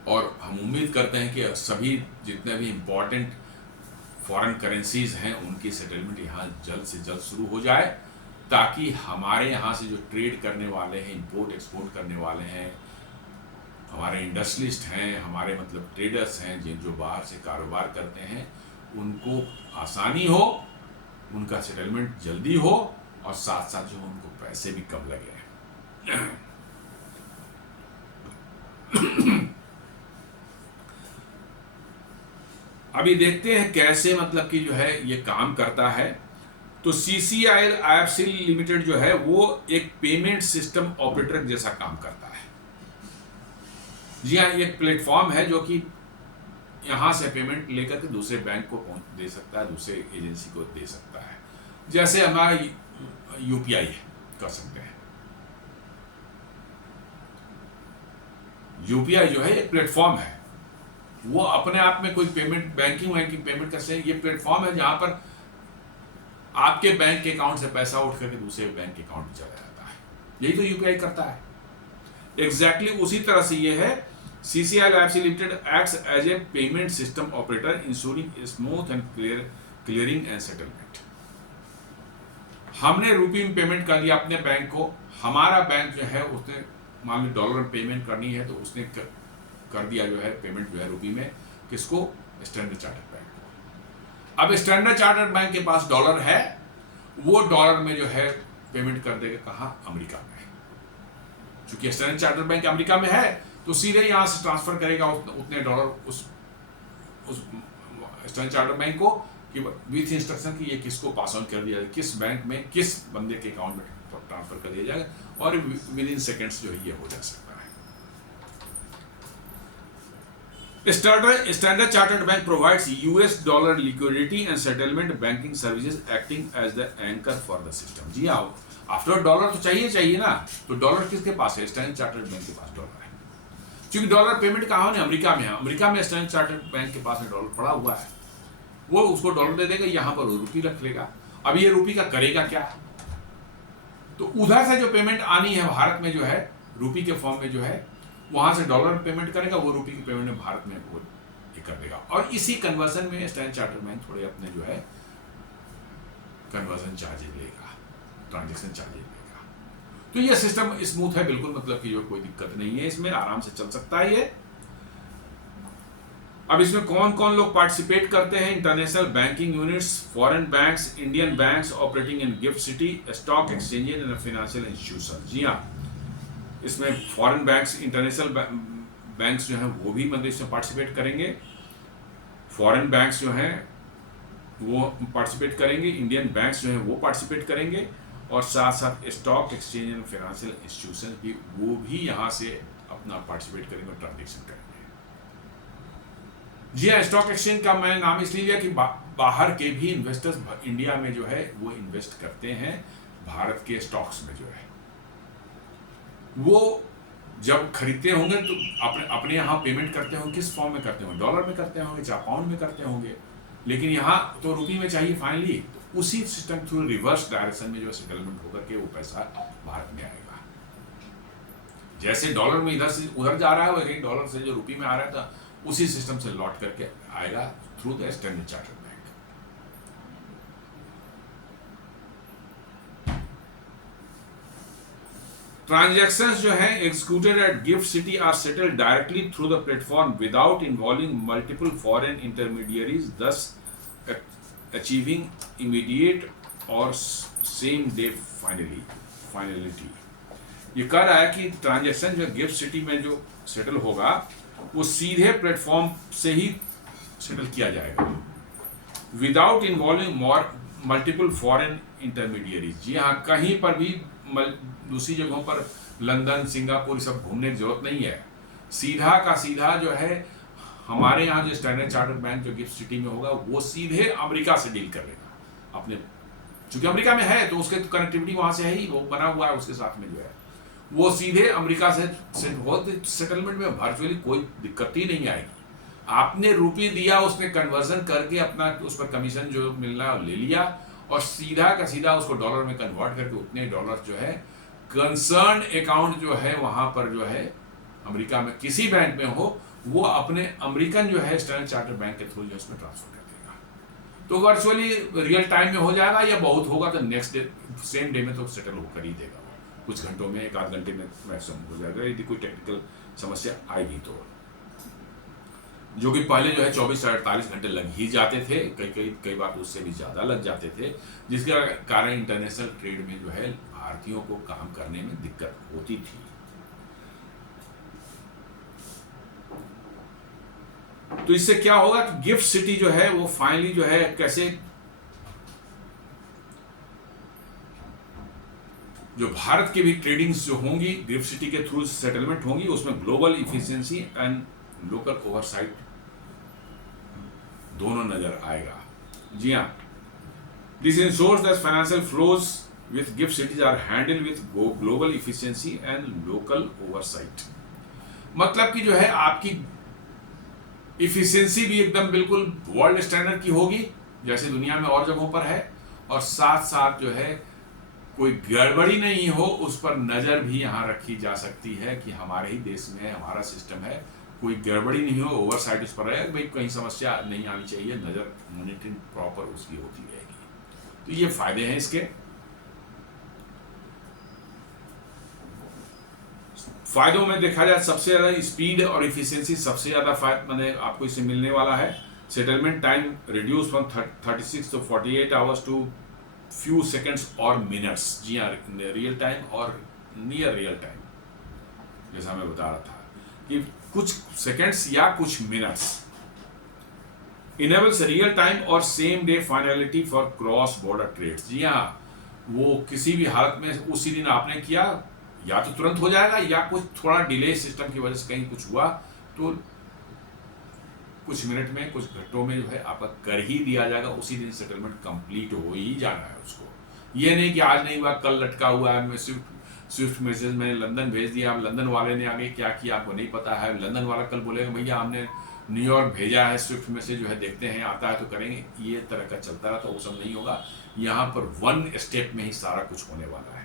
और हम उम्मीद करते हैं कि सभी जितने भी इम्पोर्टेंट फॉरेन करेंसीज हैं उनकी सेटलमेंट यहाँ जल्द से जल्द शुरू हो जाए, ताकि हमारे यहाँ से जो ट्रेड करने वाले हैं, इंपोर्ट एक्सपोर्ट करने वाले हैं, हमारे इंडस्ट्रियलिस्ट हैं, हमारे मतलब ट्रेडर्स हैं, जो बाहर से कारोबार करते हैं, उनको आसानी हो, उनका सेटलमेंट जल्दी हो, और साथ साथ जो उनको पैसे भी कम लगे। अभी देखते हैं कैसे मतलब कि जो है ये काम करता है। तो CCIL IFC लिमिटेड जो है वो एक पेमेंट सिस्टम ऑपरेटर जैसा काम करता है। जी हाँ, एक प्लेटफॉर्म है जो कि यहाँ से पेमेंट लेकर के दूसरे बैंक को दे सकता है, दूसरे एजेंसी को दे सकता है। जैसे हमारा UPI कर सकते हैं। UPI जो है एक प्लेटफॉर्म है, वो अपने आप में कोई पेमेंट, बैंकिंग पेमेंट कर सकते हैं। ये प्लेटफॉर्म है जहां पर आपके बैंक के अकाउंट से पैसा उठ करके दूसरे बैंक के अकाउंट में चला जाता है। यही तो UPI करता है। एग्जैक्टली उसी तरह से ये है। CCIL IFC limited acts as a payment system operator insuring smooth and clearing and settlement. हमने रुपी में पेमेंट कर दिया अपने बैंक को, हमारा बैंक जो है उसने मान लो डॉलर में पेमेंट करनी है तो उसने कर दिया जो है पेमेंट जो है रुपी में, किसको? स्टैंडर्ड चार्टर्ड बैंक को। अब स्टैंडर्ड चार्टर्ड बैंक के पास डॉलर है, वो डॉलर में जो है पेमेंट कर देगा कहाँ? अमेरिका में। चूंकि स्टैंडर्ड चार्टर्ड बैंक अमेरिका में है, तो सीधे यहाँ से ट्रांसफर करेगा उतने डॉलर उस स्टैंडर्ड चार्टर्ड बैंक को, कि विथ इंस्ट्रक्शन कि ये किसको पास ऑन कर दिया जाए, किस बैंक में किस बंदे के अकाउंट में ट्रांसफर कर दिया जाएगा, और विद इन सेकेंड्स जो है ये हो जा सकता है। Standard Chartered Bank provides US dollar liquidity and settlement banking services acting as the anchor for the system। जी हाँ, आफ्टर डॉलर तो चाहिए ना, तो डॉलर किसके पास है? स्टैंडर्ड चार्टर्ड बैंक के पास डॉलर है, क्योंकि डॉलर पेमेंट कहाँ है? अमेरिका में है। अमेरिका में स्टैंडर्ड चार्टर्ड बैंक के पास में डॉलर पड़ा हुआ है, वो उसको डॉलर दे देगा, यहाँ पर वो रुपी रख लेगा। अब ये रुपी का करेगा क्या? तो उधर से जो पेमेंट आनी है भारत में जो है रुपी के फॉर्म में जो है, वहां से डॉलर पेमेंट करेगा, वो रुपी की पेमेंट में भारत में वो ये कर देगा। और इसी कन्वर्जन में स्टैंडर्ड चार्टर्ड बैंक थोड़े अपने जो है कन्वर्जन चार्जेज लेगा, ट्रांजेक्शन चार्जेज लेगा। तो ये सिस्टम स्मूथ है बिल्कुल, मतलब कि जो कोई दिक्कत नहीं है, इसमें आराम से चल सकता है ये। अब इसमें कौन कौन लोग पार्टिसिपेट करते हैं? International banking units, foreign banks, Indian banks operating in GIFT City, stock exchanges and financial institution. जी हाँ, इसमें फॉरेन बैंक्स, इंटरनेशनल बैंक्स जो हैं वो भी मतलब इसमें पार्टिसिपेट करेंगे, फॉरेन बैंक्स जो हैं वो पार्टिसिपेट करेंगे, इंडियन बैंक्स जो हैं वो पार्टिसिपेट करेंगे, और साथ साथ stock exchange and financial institution भी वो भी यहाँ से अपना पार्टिसिपेट करेंगे और ट्रांजेक्शन करेंगे। जी हाँ, स्टॉक एक्सचेंज का मैंने नाम इसलिए लिया कि बाहर के भी इन्वेस्टर्स इंडिया में जो है वो इन्वेस्ट करते हैं भारत के स्टॉक्स में जो है, वो जब खरीदते होंगे तो अपने यहाँ पेमेंट करते होंगे, किस फॉर्म में करते होंगे? डॉलर में करते होंगे, चाहे पाउंड में करते होंगे, लेकिन यहाँ तो रुपये में चाहिए फाइनली। तो उसी सिस्टम थ्रू रिवर्स डायरेक्शन में जो सेटलमेंट होकर के वो पैसा भारत में आएगा। जैसे डॉलर में इधर से उधर जा रहा है, वही डॉलर से जो रुपये में आ रहा था उसी सिस्टम से लौट करके आएगा through the standard chartered bank. Transactions जो है executed at GIFT city are settled directly through the platform without involving multiple foreign intermediaries, thus achieving immediate और सेम डे फाइनलिटी। ये कह रहा है कि ट्रांजैक्शन जो गिफ्ट सिटी में जो सेटल होगा वो सीधे प्लेटफॉर्म से ही सेटल किया जाएगा, without involving multiple foreign intermediaries. जी हाँ, कहीं पर भी दूसरी जगहों पर लंदन, सिंगापुर सब घूमने की जरूरत नहीं है। सीधा का सीधा जो है हमारे यहाँ जो स्टैंडर्ड चार्टर्ड बैंक जो गिफ्ट सिटी में होगा वो सीधे अमेरिका से डील कर लेगा अपने, चूंकि अमेरिका में है तो उसके कनेक्टिविटी वहां से है ही, वो बना हुआ है उसके साथ में जो है वो सीधे अमेरिका से बहुत सेटलमेंट में वर्चुअली कोई दिक्कत ही नहीं आएगी। आपने रुपये दिया, उसने कन्वर्जन करके अपना उस पर कमीशन जो मिलना है ले लिया, और सीधा का सीधा उसको डॉलर में कन्वर्ट करके उतने डॉलर जो है कंसर्न अकाउंट जो है वहां पर जो है अमेरिका में किसी बैंक में हो, वो अपने अमेरिकन जो है स्टैंडर्ड चार्टर्ड बैंक के थ्रू जो उसमें ट्रांसफर कर देगा। तो वर्चुअली रियल टाइम में हो जाएगा, या बहुत होगा तो नेक्स्ट डे सेम डे में तो सेटल होकर ही देगा, कुछ घंटों में, एक आध घंटे में मैक्सिमम हो जाएगा, यदि कोई टेक्निकल समस्या आएगी तो। जो कि पहले जो है 24 से 48 घंटे लग ही जाते थे, कई बार उससे भी ज़्यादा लग जाते थे, जिसके कारण इंटरनेशनल ट्रेड में जो है भारतीयों को काम करने में दिक्कत होती थी। तो इससे क्या होगा कि गिफ्ट सिटी जो है वो फाइनली जो है कैसे जो भारत की भी ट्रेडिंग्स जो होंगी गिफ्ट सिटी के थ्रू सेटलमेंट होंगी, उसमें global efficiency and local oversight दोनों नजर आएगा। जी हाँ, this insures that financial flows with GIFT cities are handle with global efficiency and local oversight. मतलब कि जो है आपकी इफिशिएंसी भी एकदम बिल्कुल वर्ल्ड स्टैंडर्ड की होगी जैसे दुनिया में और जगहों पर है, और साथ साथ जो है कोई गड़बड़ी नहीं हो उस पर नज़र भी यहाँ रखी जा सकती है कि हमारे ही देश में हमारा सिस्टम है, कोई गड़बड़ी नहीं हो, ओवरसाइट उस पर रहे, भाई कहीं समस्या नहीं आनी चाहिए, नज़र मॉनिटरिंग प्रॉपर उसकी होती रहेगी। तो ये फायदे हैं इसके। फायदों में देखा जाए सबसे ज़्यादा स्पीड और इफिशियंसी सबसे ज़्यादा मैंने आपको इससे मिलने वाला है। Settlement time reduce from 36 to 48 hours to few seconds और मिनट्स। जी हाँ, रियल टाइम और नियर रियल टाइम जैसा मैं बता रहा था। कि कुछ सेकेंड्स या कुछ मिनट्स। इनेबल्स रियल टाइम और same day finality for cross border trades. जी हाँ, वो किसी भी हालत में उसी दिन आपने किया या तो तुरंत हो जाएगा, या कुछ थोड़ा डिले सिस्टम की वजह से कहीं कुछ हुआ तो कुछ मिनट में, कुछ घंटों में जो है आपका कर ही दिया जाएगा, उसी दिन सेटलमेंट कंप्लीट हो ही जाना है उसको। ये नहीं कि आज नहीं हुआ कल लटका हुआ है, मैं स्विफ्ट मैसेज मैंने लंदन भेज दिया, अब लंदन वाले ने आगे क्या किया आपको नहीं पता है। लंदन वाला कल बोलेगा भैया हमने न्यूयॉर्क भेजा है स्विफ्ट मैसेज, जो है देखते हैं आता है तो करेंगे। ये तरह का चलता रहा तो वो सब नहीं होगा। यहाँ पर वन स्टेप में ही सारा कुछ होने वाला है।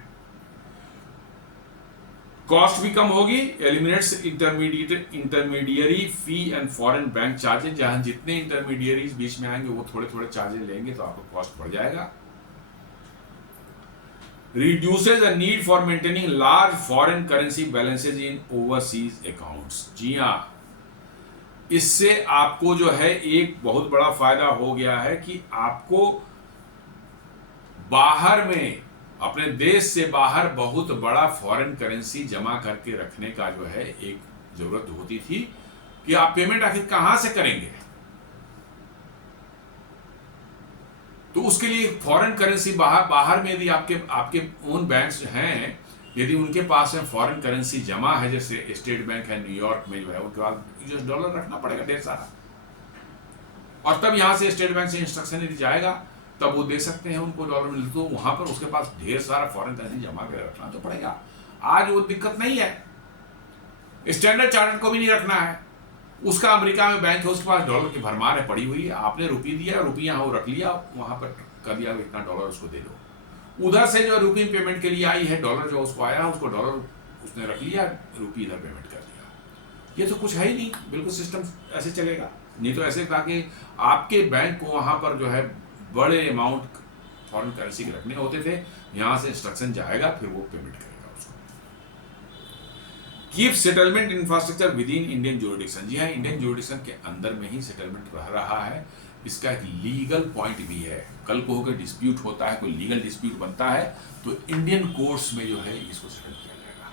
कॉस्ट भी कम होगी, eliminates intermediary fee and foreign bank charges. जहां जितने इंटरमीडियरीज बीच में आएंगे वो थोड़े थोड़े चार्जेस लेंगे तो आपका कॉस्ट बढ़ जाएगा। reduces the need for maintaining large foreign currency balances in overseas accounts। जी हाँ, इससे आपको जो है एक बहुत बड़ा फायदा हो गया है कि आपको बाहर में, अपने देश से बाहर बहुत बड़ा फॉरेन करेंसी जमा करके रखने का जो है एक जरूरत होती थी कि आप पेमेंट आखिर कहां से करेंगे। तो उसके लिए फॉरेन करेंसी बाहर में यदि आपके ओन बैंक्स हैं, यदि उनके पास में फॉरेन करेंसी जमा है, जैसे स्टेट बैंक है न्यूयॉर्क में जो है, उनके पास यूएस डॉलर रखना पड़ेगा ढेर सारा, और तब यहां से स्टेट बैंक से इंस्ट्रक्शन यदि जाएगा तब वो दे सकते हैं उनको डॉलर मिले, तो वहां पर उसके पास ढेर सारा फॉरेन करेंसी जमा कर रखना तो पड़ेगा। आज वो दिक्कत नहीं है, स्टैंडर्ड चार्टर्ड को भी नहीं रखना है, उसका अमेरिका में बैंक है, उसके पास डॉलर की भरमार है पड़ी हुई है, आपने रुपये दिया, रुपया वो रख लिया, वहां पर कर दिया इतना डॉलर उसको दे दो। उधर से जो रुपये पेमेंट के लिए आई है, डॉलर जो उसको आया उसको डॉलर उसने रख लिया, रुपये इधर पेमेंट कर दिया। ये तो कुछ है ही नहीं, बिल्कुल सिस्टम ऐसे चलेगा। नहीं तो ऐसे था कि आपके बैंक को वहां पर जो है बड़े अमाउंट फॉरेन करेंसी के रखने होते थे, यहां से इंस्ट्रक्शन जाएगा फिर वो पेमेंट करेगा उसको। Keep settlement infrastructure within Indian jurisdiction. जी हाँ, इंडियन ज्यूरिडिक्शन के अंदर में ही सेटलमेंट रह रहा है। इसका एक लीगल पॉइंट भी है, कल को होकर डिस्प्यूट होता है, कोई लीगल डिस्प्यूट बनता है तो इंडियन कोर्ट्स में जो है इसको सेटल किया जाएगा।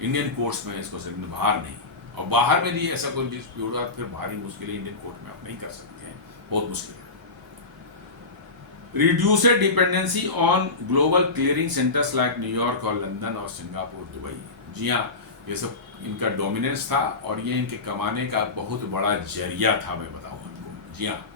इंडियन कोर्ट्स में इसको सेटल, बाहर नहीं। और बाहर में भी ऐसा कोई डिस्प्यूट होगा फिर भारी मुश्किल है, इंडियन कोर्ट में आप नहीं कर सकते हैं, बहुत मुश्किल है। Reduced dependency on global clearing centres like New York और लंदन और सिंगापुर, दुबई। जी हाँ, ये सब इनका डोमिनेंस था और ये इनके कमाने का बहुत बड़ा जरिया था, मैं बताऊं आपको। जी हाँ,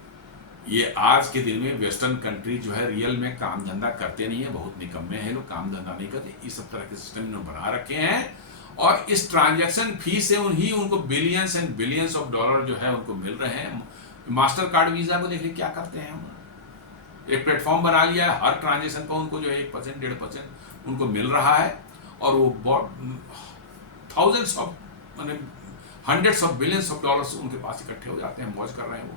ये आज के दिन में वेस्टर्न कंट्री जो है रियल में काम धंधा करते नहीं है, बहुत निकम्मे हैं लोग, काम धंधा नहीं करते। इस सब तरह के सिस्टम इन्होंने बना रखे हैं और इस ट्रांजैक्शन फी से उनको billions and billions of dollar जो है उनको मिल रहे हैं। मास्टर कार्ड वीजा को देखिए क्या करते हैं, हम एक प्लेटफॉर्म बना लिया है, हर ट्रांजैक्शन पर उनको जो है 1%, 1.5% उनको मिल रहा है और वो थाउजेंड्स ऑफ माने hundreds of billions of dollars उनके पास इकट्ठे हो जाते हैं, मौज कर रहे हैं वो।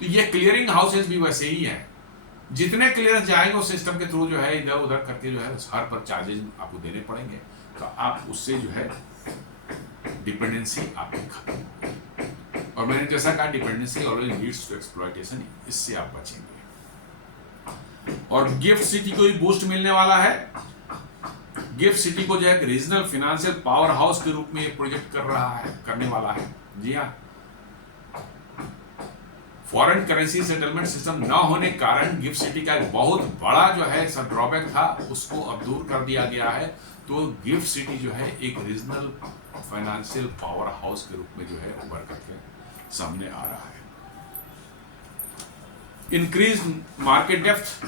तो ये क्लियरिंग हाउसेज भी वैसे ही हैं, जितने क्लियरेंस जाएंगे उस सिस्टम के थ्रू जो है इधर उधर करके जो है हर पर चार्जेस आपको देने पड़ेंगे, तो आप उससे जो है डिपेंडेंसी आपकी खत्म। और मैंने जैसा कहा dependency always leads to exploitation, इससे आप बचेंगे। और गिफ्ट सिटी को भी बूस्ट मिलने वाला है। गिफ्ट सिटी को जो है रीजनल फाइनेंशियल पावर हाउस के रूप में एक प्रोजेक्ट करने वाला है। जी हाँ, फॉरेन करेंसी सेटलमेंट सिस्टम न होने के कारण गिफ्ट सिटी का एक बहुत बड़ा जो है सब ड्रॉबैक था, उसको अब दूर कर दिया गया है। तो गिफ्ट सिटी जो है एक रीजनल फाइनेंशियल पावर हाउस के रूप में जो है उभर करके सामने आ रहा है। इंक्रीज मार्केट डेप्थ,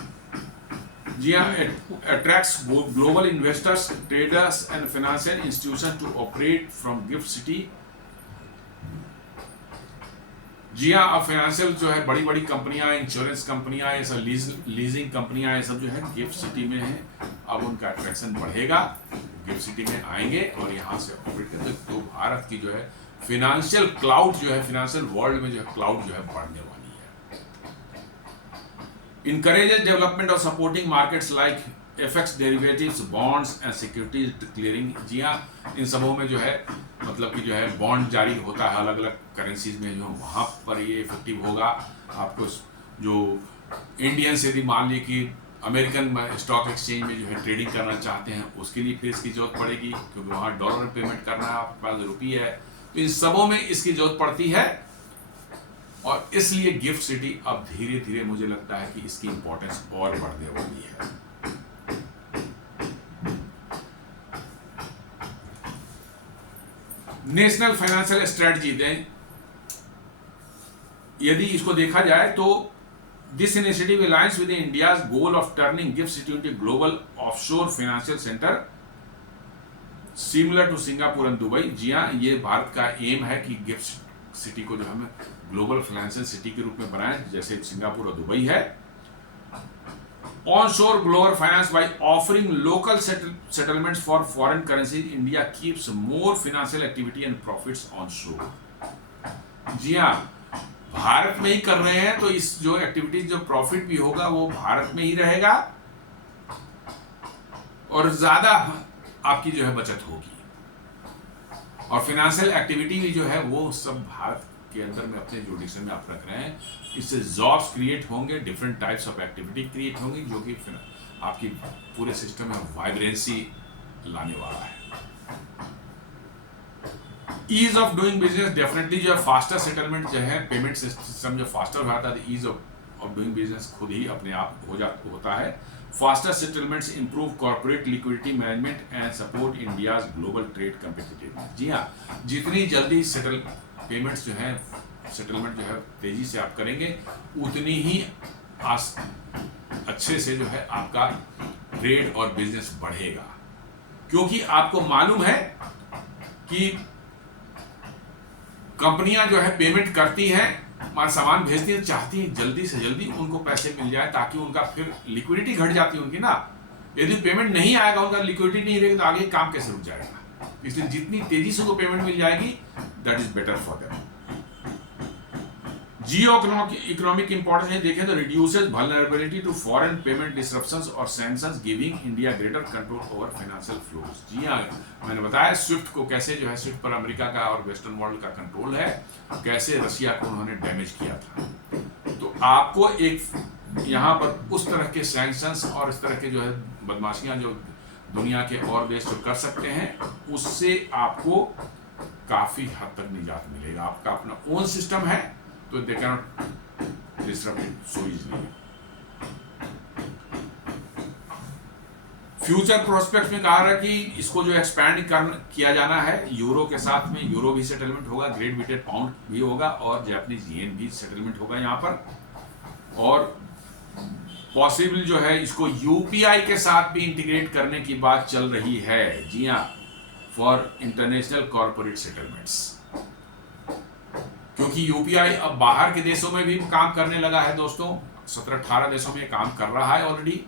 जी हाँ, attracts global investors, traders and financial institution to operate from GIFT City. जी हाँ, अब फाइनेंशियल जो है बड़ी बड़ी कंपनियां, इंश्योरेंस कंपनियां, ये सब लीजिंग कंपनियां, ये सब जो है गिफ्ट सिटी में है। अब उनका अट्रैक्शन बढ़ेगा, गिफ्ट सिटी में आएंगे और यहाँ से ऑपरेट करेंगे। तो भारत की जो है फाइनेंशियल क्लाउड जो है, फाइनेंशियल वर्ल्ड में जो है क्लाउड जो है बढ़ने वाली है। इनकरेजेस डेवलपमेंट और supporting markets like FX derivatives, bonds and securities clearing. जी हाँ, इन सबों में जो है मतलब कि जो है बॉन्ड जारी होता है अलग अलग करेंसीज में, जो वहाँ पर ये इफेक्टिव होगा। आपको जो इंडियन से यदि मान लीजिए कि अमेरिकन स्टॉक एक्सचेंज में जो है ट्रेडिंग करना चाहते हैं उसके लिए फिर इसकी जरूरत पड़ेगी, क्योंकि वहाँ डॉलर में पेमेंट करना है, आपके पास रुपी है, तो इन सबों में इसकी जरूरत पड़ती है। और इसलिए गिफ्ट सिटी अब धीरे धीरे मुझे लगता है कि इसकी इंपॉर्टेंस और बढ़ने वाली है। नेशनल फाइनेंशियल स्ट्रेटजी दें, यदि इसको देखा जाए तो this initiative aligns with India's goal of turning GIFT City into global offshore financial centre similar to Singapore and Dubai. जी हाँ, ये भारत का एम है कि गिफ्ट सिटी को जो हमें ग्लोबल फाइनेंशियल सिटी के रूप में बनाएं, जैसे सिंगापुर और दुबई है। Onshore global finance by offering local settlements for foreign currency, India keeps more financial activity and profits onshore. जी हाँ, भारत में ही कर रहे हैं तो इस जो एक्टिविटीज जो प्रॉफिट भी होगा वो भारत में ही रहेगा और ज्यादा आपकी जो है बचत होगी, और फाइनेंशियल एक्टिविटी भी जो है वो सब भारत के अंदर में अपने जुडिशन में आप रख रहे हैं। इससे जॉब्स क्रिएट होंगे, different types of activity create होंगी, जो कि आपकी पूरे सिस्टम में वाइब्रेंसी लाने वाला है। Ease of doing business definitely जो है फास्टर सेटलमेंट जो है, पेमेंट सिस्टम जो फास्टर हो जाता है, ईज ऑफ डूइंग बिजनेस खुद ही अपने आप होता है। Faster settlements improve corporate liquidity management and support India's global trade competitiveness. जी हाँ, जितनी जल्दी पेमेंट्स जो है सेटलमेंट जो है तेजी से आप करेंगे, उतनी ही अच्छे से जो है आपका ट्रेड और बिजनेस बढ़ेगा, क्योंकि आपको मालूम है कि कंपनियां जो है पेमेंट करती हैं, माल सामान भेजती हैं, चाहती हैं जल्दी से जल्दी उनको पैसे मिल जाए, ताकि उनका फिर लिक्विडिटी घट जाती है उनकी ना। यदि पेमेंट नहीं आएगा, उनका लिक्विडिटी नहीं रहेगी, तो आगे काम कैसे रुक जाएगा। इसलिए जितनी तेजी से उनको पेमेंट मिल जाएगी, that is better for them. Geo economic importance में देखें तो reduces vulnerability to foreign payment disruptions और sanctions, giving India greater control over financial flows. जी हाँ, मैंने बताया स्विफ्ट को कैसे जो है, स्विफ्ट पर अमेरिका का और वेस्टर्न वर्ल्ड का कंट्रोल है, कैसे रशिया को उन्होंने डैमेज किया था। तो आपको एक यहाँ पर उस तरह के सैंक्शंस और इस तरह के जो है बदमाशियां जो दुनिया के और देश जो कर सकते हैं, उससे आपको काफी हद तक निजात मिलेगा। आपका अपना ओन सिस्टम है, तो they can not disrupt it so easily. Future prospect में कहा है कि इसको जो एक्सपैंड किया जाना है यूरो के साथ में, यूरो भी सेटलमेंट होगा, ग्रेट ब्रिटेन पाउंड भी होगा और जापानीज येन भी सेटलमेंट होगा यहाँ पर। और पॉसिबल जो है इसको यूपीआई के साथ भी इंटीग्रेट करने की बात चल रही है। जी हाँ, फॉर इंटरनेशनल कॉर्पोरेट सेटलमेंट्स, क्योंकि यूपीआई अब बाहर के देशों में भी काम करने लगा है दोस्तों। 17-18 देशों में काम कर रहा है ऑलरेडी।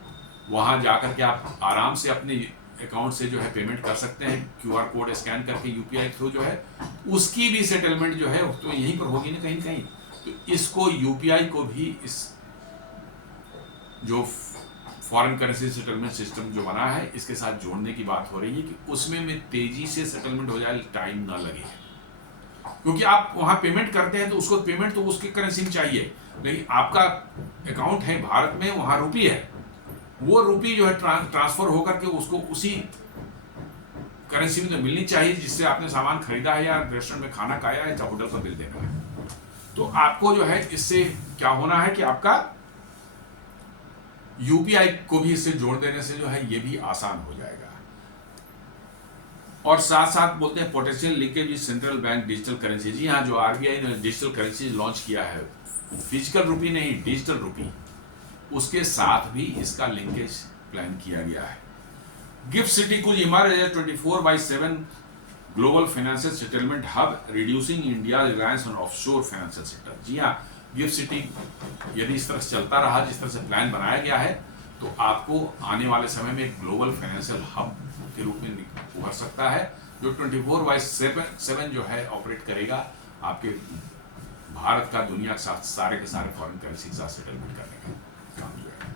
वहां जाकर के आप आराम से अपने अकाउंट से जो है पेमेंट कर सकते हैं, क्यूआर कोड स्कैन करके यूपीआई थ्रू जो है, उसकी भी सेटलमेंट जो है तो यहीं पर होगी ना कहीं कहीं। तो इसको यूपीआई को भी इस जो फॉरेन करेंसी सेटलमेंट सिस्टम जो बना है इसके साथ जोड़ने की बात हो रही है कि उसमें में तेजी से सेटलमेंट हो जाए, टाइम ना लगे। क्योंकि आप वहां पेमेंट करते हैं तो उसको पेमेंट तो उसकी करेंसी में चाहिए, लेकिन आपका अकाउंट है भारत में, वहां रुपी है, वो रुपी जो है ट्रांसफर होकर के उसको उसी करेंसी में तो मिलनी चाहिए जिससे आपने सामान खरीदा है या रेस्टोरेंट में खाना खाया है या होटल का बिल देना है। तो आपको जो है इससे क्या होना है कि आपका यूपीआई को भी इससे जोड़ देने से जो है ये भी आसान हो जाएगा। और साथ साथ बोलते हैं potential linkage with central bank digital currency. जी हाँ, जो आरबीआई ने डिजिटल करेंसी लॉन्च किया है, फिजिकल रुपी नहीं डिजिटल रुपी, उसके साथ भी इसका लिंकेज प्लान किया गया है। गिफ्ट सिटी कुछ emerge as 24/7 global financial settlement hub, reducing India reliance on offshore financial sector. जी हाँ, गिफ्ट सिटी यदि इस तरह से चलता रहा जिस तरह से प्लान बनाया गया है, तो आपको आने वाले समय में एक ग्लोबल फाइनेंशियल हब के रूप में उभर सकता है, जो 24/7 जो है ऑपरेट करेगा आपके भारत का दुनिया के साथ सारे के सारे फॉरेन करेंसी के साथ सेटलमेंट करने का काम जो है।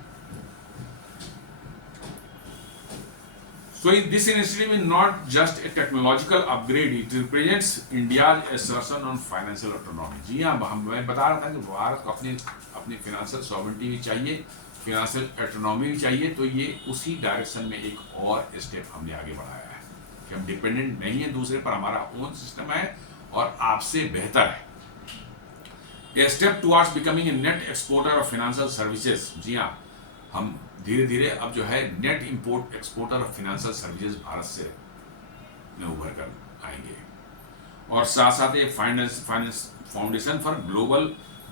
So this initiative is not just a technological upgrade; it represents India's assertion on financial autonomy. जी हाँ, मैं बता रहा था कि भारत को अपनी फाइनेंशियल सॉवरेनिटी भी चाहिए फिनेंशियल ऑटोनॉमी चाहिए, तो ये उसी डायरेक्शन में एक और स्टेप हमने आगे बढ़ाया है कि हम डिपेंडेंट नहीं है दूसरे पर, हमारा ओन सिस्टम है और आपसे बेहतर है। A step towards becoming a net exporter of financial services. जी हाँ, हम धीरे धीरे अब जो है net import exporter of financial services Bharat से में उभर कर आएंगे। और साथ साथ ये finance foundation for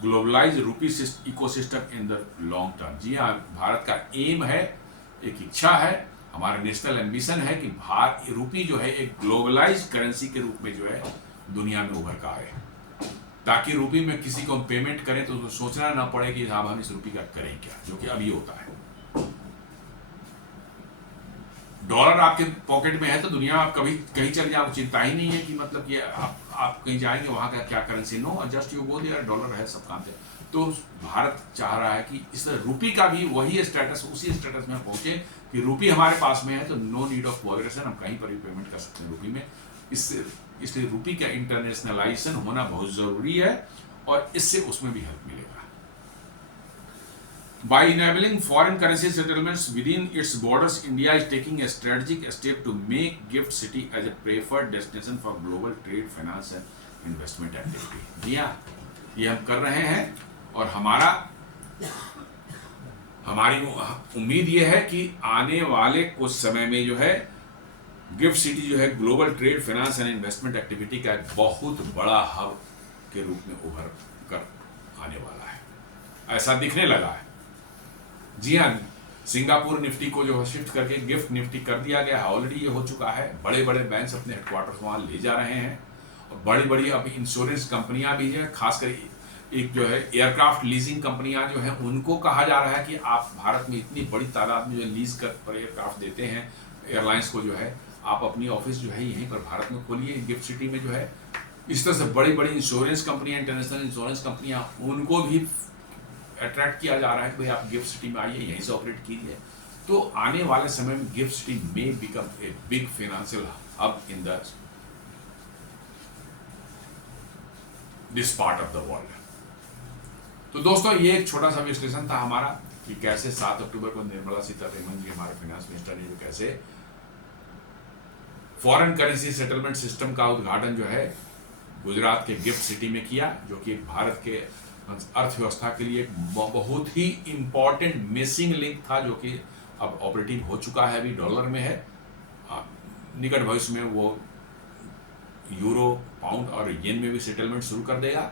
globalise rupee ecosystem in the long term. जी हाँ, भारत का एम है, एक इच्छा है, हमारा नेशनल एम्बिशन है कि भारत रूपी जो है एक ग्लोबलाइज करेंसी के रूप में जो है दुनिया में उभर का आए, ताकि रूपी में किसी को हम पेमेंट करें तो उसको सोचना ना पड़े कि अब हम इस रूपी का करें क्या, जो कि अभी होता है। डॉलर आपके पॉकेट में है तो दुनिया आप कभी कहीं चले जाओ, चिंता ही नहीं है कि मतलब कि आप कहीं जाएंगे वहां का क्या currency, no, just you go there, dollar है सब काम से। तो भारत चाह रहा है कि इस रूपी का भी वही स्टेटस, उसी स्टेटस में पहुंचे कि रूपी हमारे पास में है तो नो नीड ऑफ कोऑर्डिनेशन, हम कहीं पर भी पेमेंट कर सकते हैं रूपी में। इसलिए रूपी का इंटरनेशनलाइजेशन होना बहुत जरूरी है और इससे उसमें भी हेल्प मिलेगा। By enabling foreign currency settlements within its borders, India is taking a strategic step to make GIFT City as a preferred destination for global trade, finance and investment activity. जी हाँ, ये हम कर रहे हैं और हमारी उम्मीद ये है कि आने वाले कुछ समय में जो है गिफ्ट सिटी जो है global trade, finance and investment activity का एक बहुत बड़ा हब के रूप में उभर कर आने वाला है, ऐसा दिखने लगा है। जी हाँ, सिंगापुर निफ्टी को जो है शिफ्ट करके गिफ्ट निफ्टी कर दिया गया है, ऑलरेडी ये हो चुका है। बड़े बड़े बैंक्स अपने हेडक्वार्टर्स वहाँ ले जा रहे हैं और बड़ी बड़ी अब इंश्योरेंस कंपनियां भी हैं, खासकर एक जो है एयरक्राफ्ट लीजिंग कंपनियां जो हैं उनको कहा जा रहा है कि आप भारत में इतनी बड़ी तादाद में जो लीज कर पर एयरक्राफ्ट देते हैं एयरलाइंस को, जो है आप अपनी ऑफिस जो है यहीं पर भारत में खोलिए गिफ्ट सिटी में जो है। इस तरह से बड़ी बड़ी इंश्योरेंस कंपनियां, इंटरनेशनल इंश्योरेंस कंपनियां, उनको भी अट्रैक्ट किया जा रहा है कि भाई आप गिफ्ट सिटी में आइए, यहीं से ऑपरेट कीजिए। तो आने वाले समय में गिफ्ट सिटी में become a big financial hub in this part of the world. तो दोस्तों, ये एक छोटा सा विश्लेषण था हमारा कि कैसे 7 अक्टूबर को निर्मला सीतारमण जी हमारे फाइनेंस मिनिस्टर ने कैसे फॉरेन करेंसी सेटलमेंट सिस्टम का उद्घाटन जो है गुजरात के गिफ्ट सिटी में किया, जो कि भारत के अर्थव्यवस्था के लिए बहुत ही इंपॉर्टेंट मिसिंग लिंक था, जो कि अब ऑपरेटिव हो चुका है, अभी डॉलर में है, निकट भविष्य में वो यूरो, पाउंड और येन में भी सेटलमेंट शुरू कर देगा।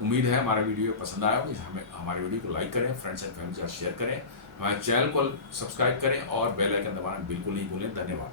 उम्मीद है हमारा वीडियो पसंद आया होगा। हमें हमारे वीडियो को लाइक करें, फ्रेंड्स एंड फैमिली के साथ शेयर करें, हमारे चैनल को सब्सक्राइब करें और बेल आइकन दबाना बिल्कुल नहीं भूलें। धन्यवाद।